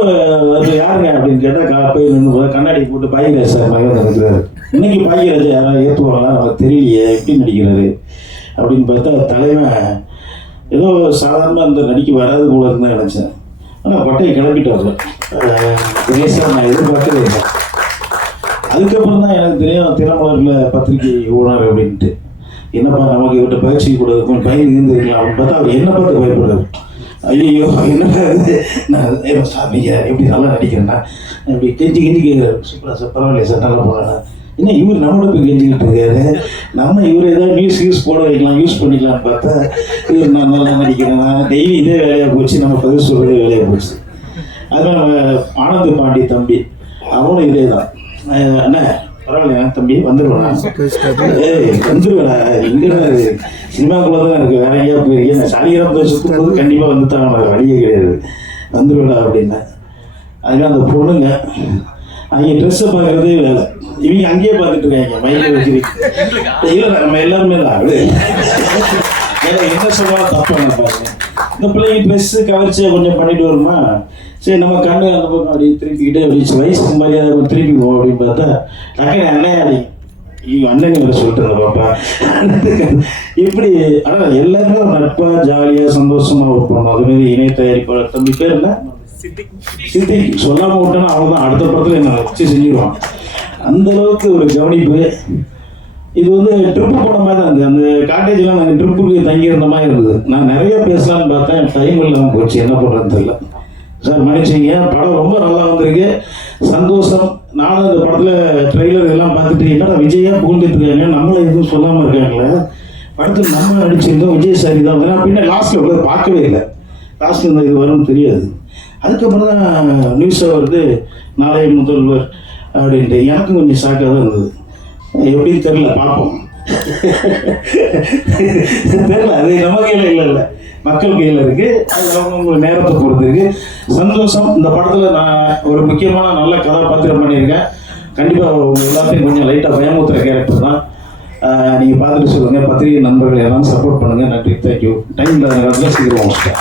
அது யாருங்க அப்படின்னு கேட்டால் போய் நின்று கண்ணாடி போட்டு பாக்கியராஜ் சார் மாதிரி நினைக்கிறாரு. இன்னைக்கு பாக்கியராஜ் யாராவது ஏற்றுவாங்களா அவருக்கு தெரியலையே எப்படி நடிக்கிறாரு அப்படின்னு பார்த்தா தலைவன் ஏதோ சாதாரணமாக அந்த நடிக்க வராது போல இருந்தால் நினச்சேன். ஆனால் பட்டையை கிளப்பிட்டாரு. தினேஷாக நான் எதிர்பார்க்கவே இல்லை. அதுக்கப்புறம் தான் எனக்கு தெரியும் தினமலரில் பத்திரிகை ஓனர் அப்படின்ட்டு. என்னப்பா நமக்கு இவர்கிட்ட பயிற்சி கூடாது பயந்து இருந்துருக்கலாம் அப்படின்னு பார்த்தா அவர் என்ன பார்த்து பயப்படுறாரு. ஐயோ என்னடா இது நான் சாமிங்க எப்படி நல்லா நடிக்கிறேன்னா இப்படி கெஞ்சி கேட்குறாரு. சூப்பரா சார் பரவாயில்லையா சார் நல்லா போடுறேன்னா என்ன இவர் நம்மளோட போய் கெஞ்சிக்கிட்டு இருக்காரு. நம்ம இவர் ஏதாவது யூஸ் போட வைக்கலாம் யூஸ் பண்ணிக்கலாம்னு பார்த்தா இவர் நான் நல்லா நடிக்கிறேன்னா டெய்லி இதே வேலையாக போச்சு. நம்ம பதில் சொல்கிறதே வேலையாக போச்சு. அதுமாதிரி நம்ம ஆனந்த் பாண்டி தம்பி அவனும் இதே தான். அண்ணா பரவாயில்லையா தம்பி வந்துடுவேண்ணா. வந்துடுவேடா எங்கடா சினிமாக்குள்ளே தான் இருக்குது வேற எங்கேயா போயிருக்கேன். சாலிகிராமத்தை சுற்றும் போது கண்டிப்பாக வந்து தான் வழியே கிடையாது வந்துடுவேடா அப்படின்னா. அதுமாதிரி அந்த பொண்ணுங்க அங்கே ட்ரெஸ்ஸை பார்க்குறதே வேலை. இவங்க அங்கேயே பார்த்துட்டு இருக்காங்க மைண்டில் வச்சுருக்கு. இல்லை நம்ம எல்லாருமே தான் அப்படி என்ன சொன்னாலும் தப்பாக பாருங்க. இந்த பிள்ளைங்க ட்ரெஸ்ஸு கவர்ச்சியை கொஞ்சம் பண்ணிட்டு வருமா சரி நம்ம கண்ணு அந்த பக்கம் அப்படி திருப்பிக்கிட்டே அப்படி வயசுக்கு மரியாதை திருப்பி போவோம் அப்படின்னு பார்த்தா டக்குனு அண்ணன் அடி அண்ணன் வேறு சொல்லிட்டு இருந்த பாப்பா இப்படி. ஆனால் எல்லாருமே ஒரு நட்பாக ஜாலியாக சந்தோஷமாக ஒர்க் பண்ணணும். அதுமாரி இணை தயாரிப்பாளர் தம்பி பேர் என்ன சித்தி சொல்லாமல் விட்டோன்னா அவ்வளோதான் அடுத்த படத்தில் என்ன வச்சு செஞ்சுருவான். அந்த அளவுக்கு ஒரு கவனிப்பு. இது வந்து ட்ரிப்பு போன மாதிரி தான் இருந்தது. அந்த காட்டேஜெலாம் நாங்கள் ட்ரிப்புக்கு தங்கியிருந்த மாதிரி இருந்தது. நான் நிறைய பேசலான்னு பார்த்தேன் டைம் இல்லாமல் போச்சு. என்ன பண்ணுறதுன்னு தெரியல சார் மன்னிச்சிங்க. படம் ரொம்ப நல்லா வந்திருக்கு சந்தோஷம். நானும் இந்த படத்தில் ட்ரெய்லர் இதெல்லாம் பார்த்துட்டு என்னடா விஜயா புகுந்துட்டு இருக்காங்க நம்மளை எதுவும் சொல்லாமல் இருக்காங்களே படத்தில் நம்ம நடிச்சிருந்தோம் விஜய் சாரி தான் வந்து பின்ன லாஸ்ட்டில் உள்ள பார்க்கவே இல்லை. லாஸ்ட்டில் இருந்தால் இது வரும்னு தெரியாது. அதுக்கப்புறம் தான் நியூஸாக வருது நாளைய முதல்வர் அப்படின்ட்டு. எனக்கும் கொஞ்சம் ஷாக்காக தான் இருந்தது. எப்படின்னு தெரியல பார்ப்போம். தெரியல அது நம்ம கையில் இல்லை மக்கள் கையில் இருக்கு. அது அவங்க நேரத்தை பொறுத்து இருக்கு. சந்தோஷம். இந்த படத்தில் நான் ஒரு முக்கியமான நல்ல கதாபாத்திரம் பண்ணியிருக்கேன். கண்டிப்பாக உங்கள் எல்லாத்தையும் கொஞ்சம் லைட்டாக பயமுத்துற கேரக்டர் தான். நீங்கள் பார்த்துட்டு சொல்லுங்கள். பத்திரிகை நண்பர்கள் எல்லாம் சப்போர்ட் பண்ணுங்கள். நன்றி. தேங்க்யூ. டைம் இல்லாத நேரத்தில் சீக்கிரம் முடிச்சிட்டேன்.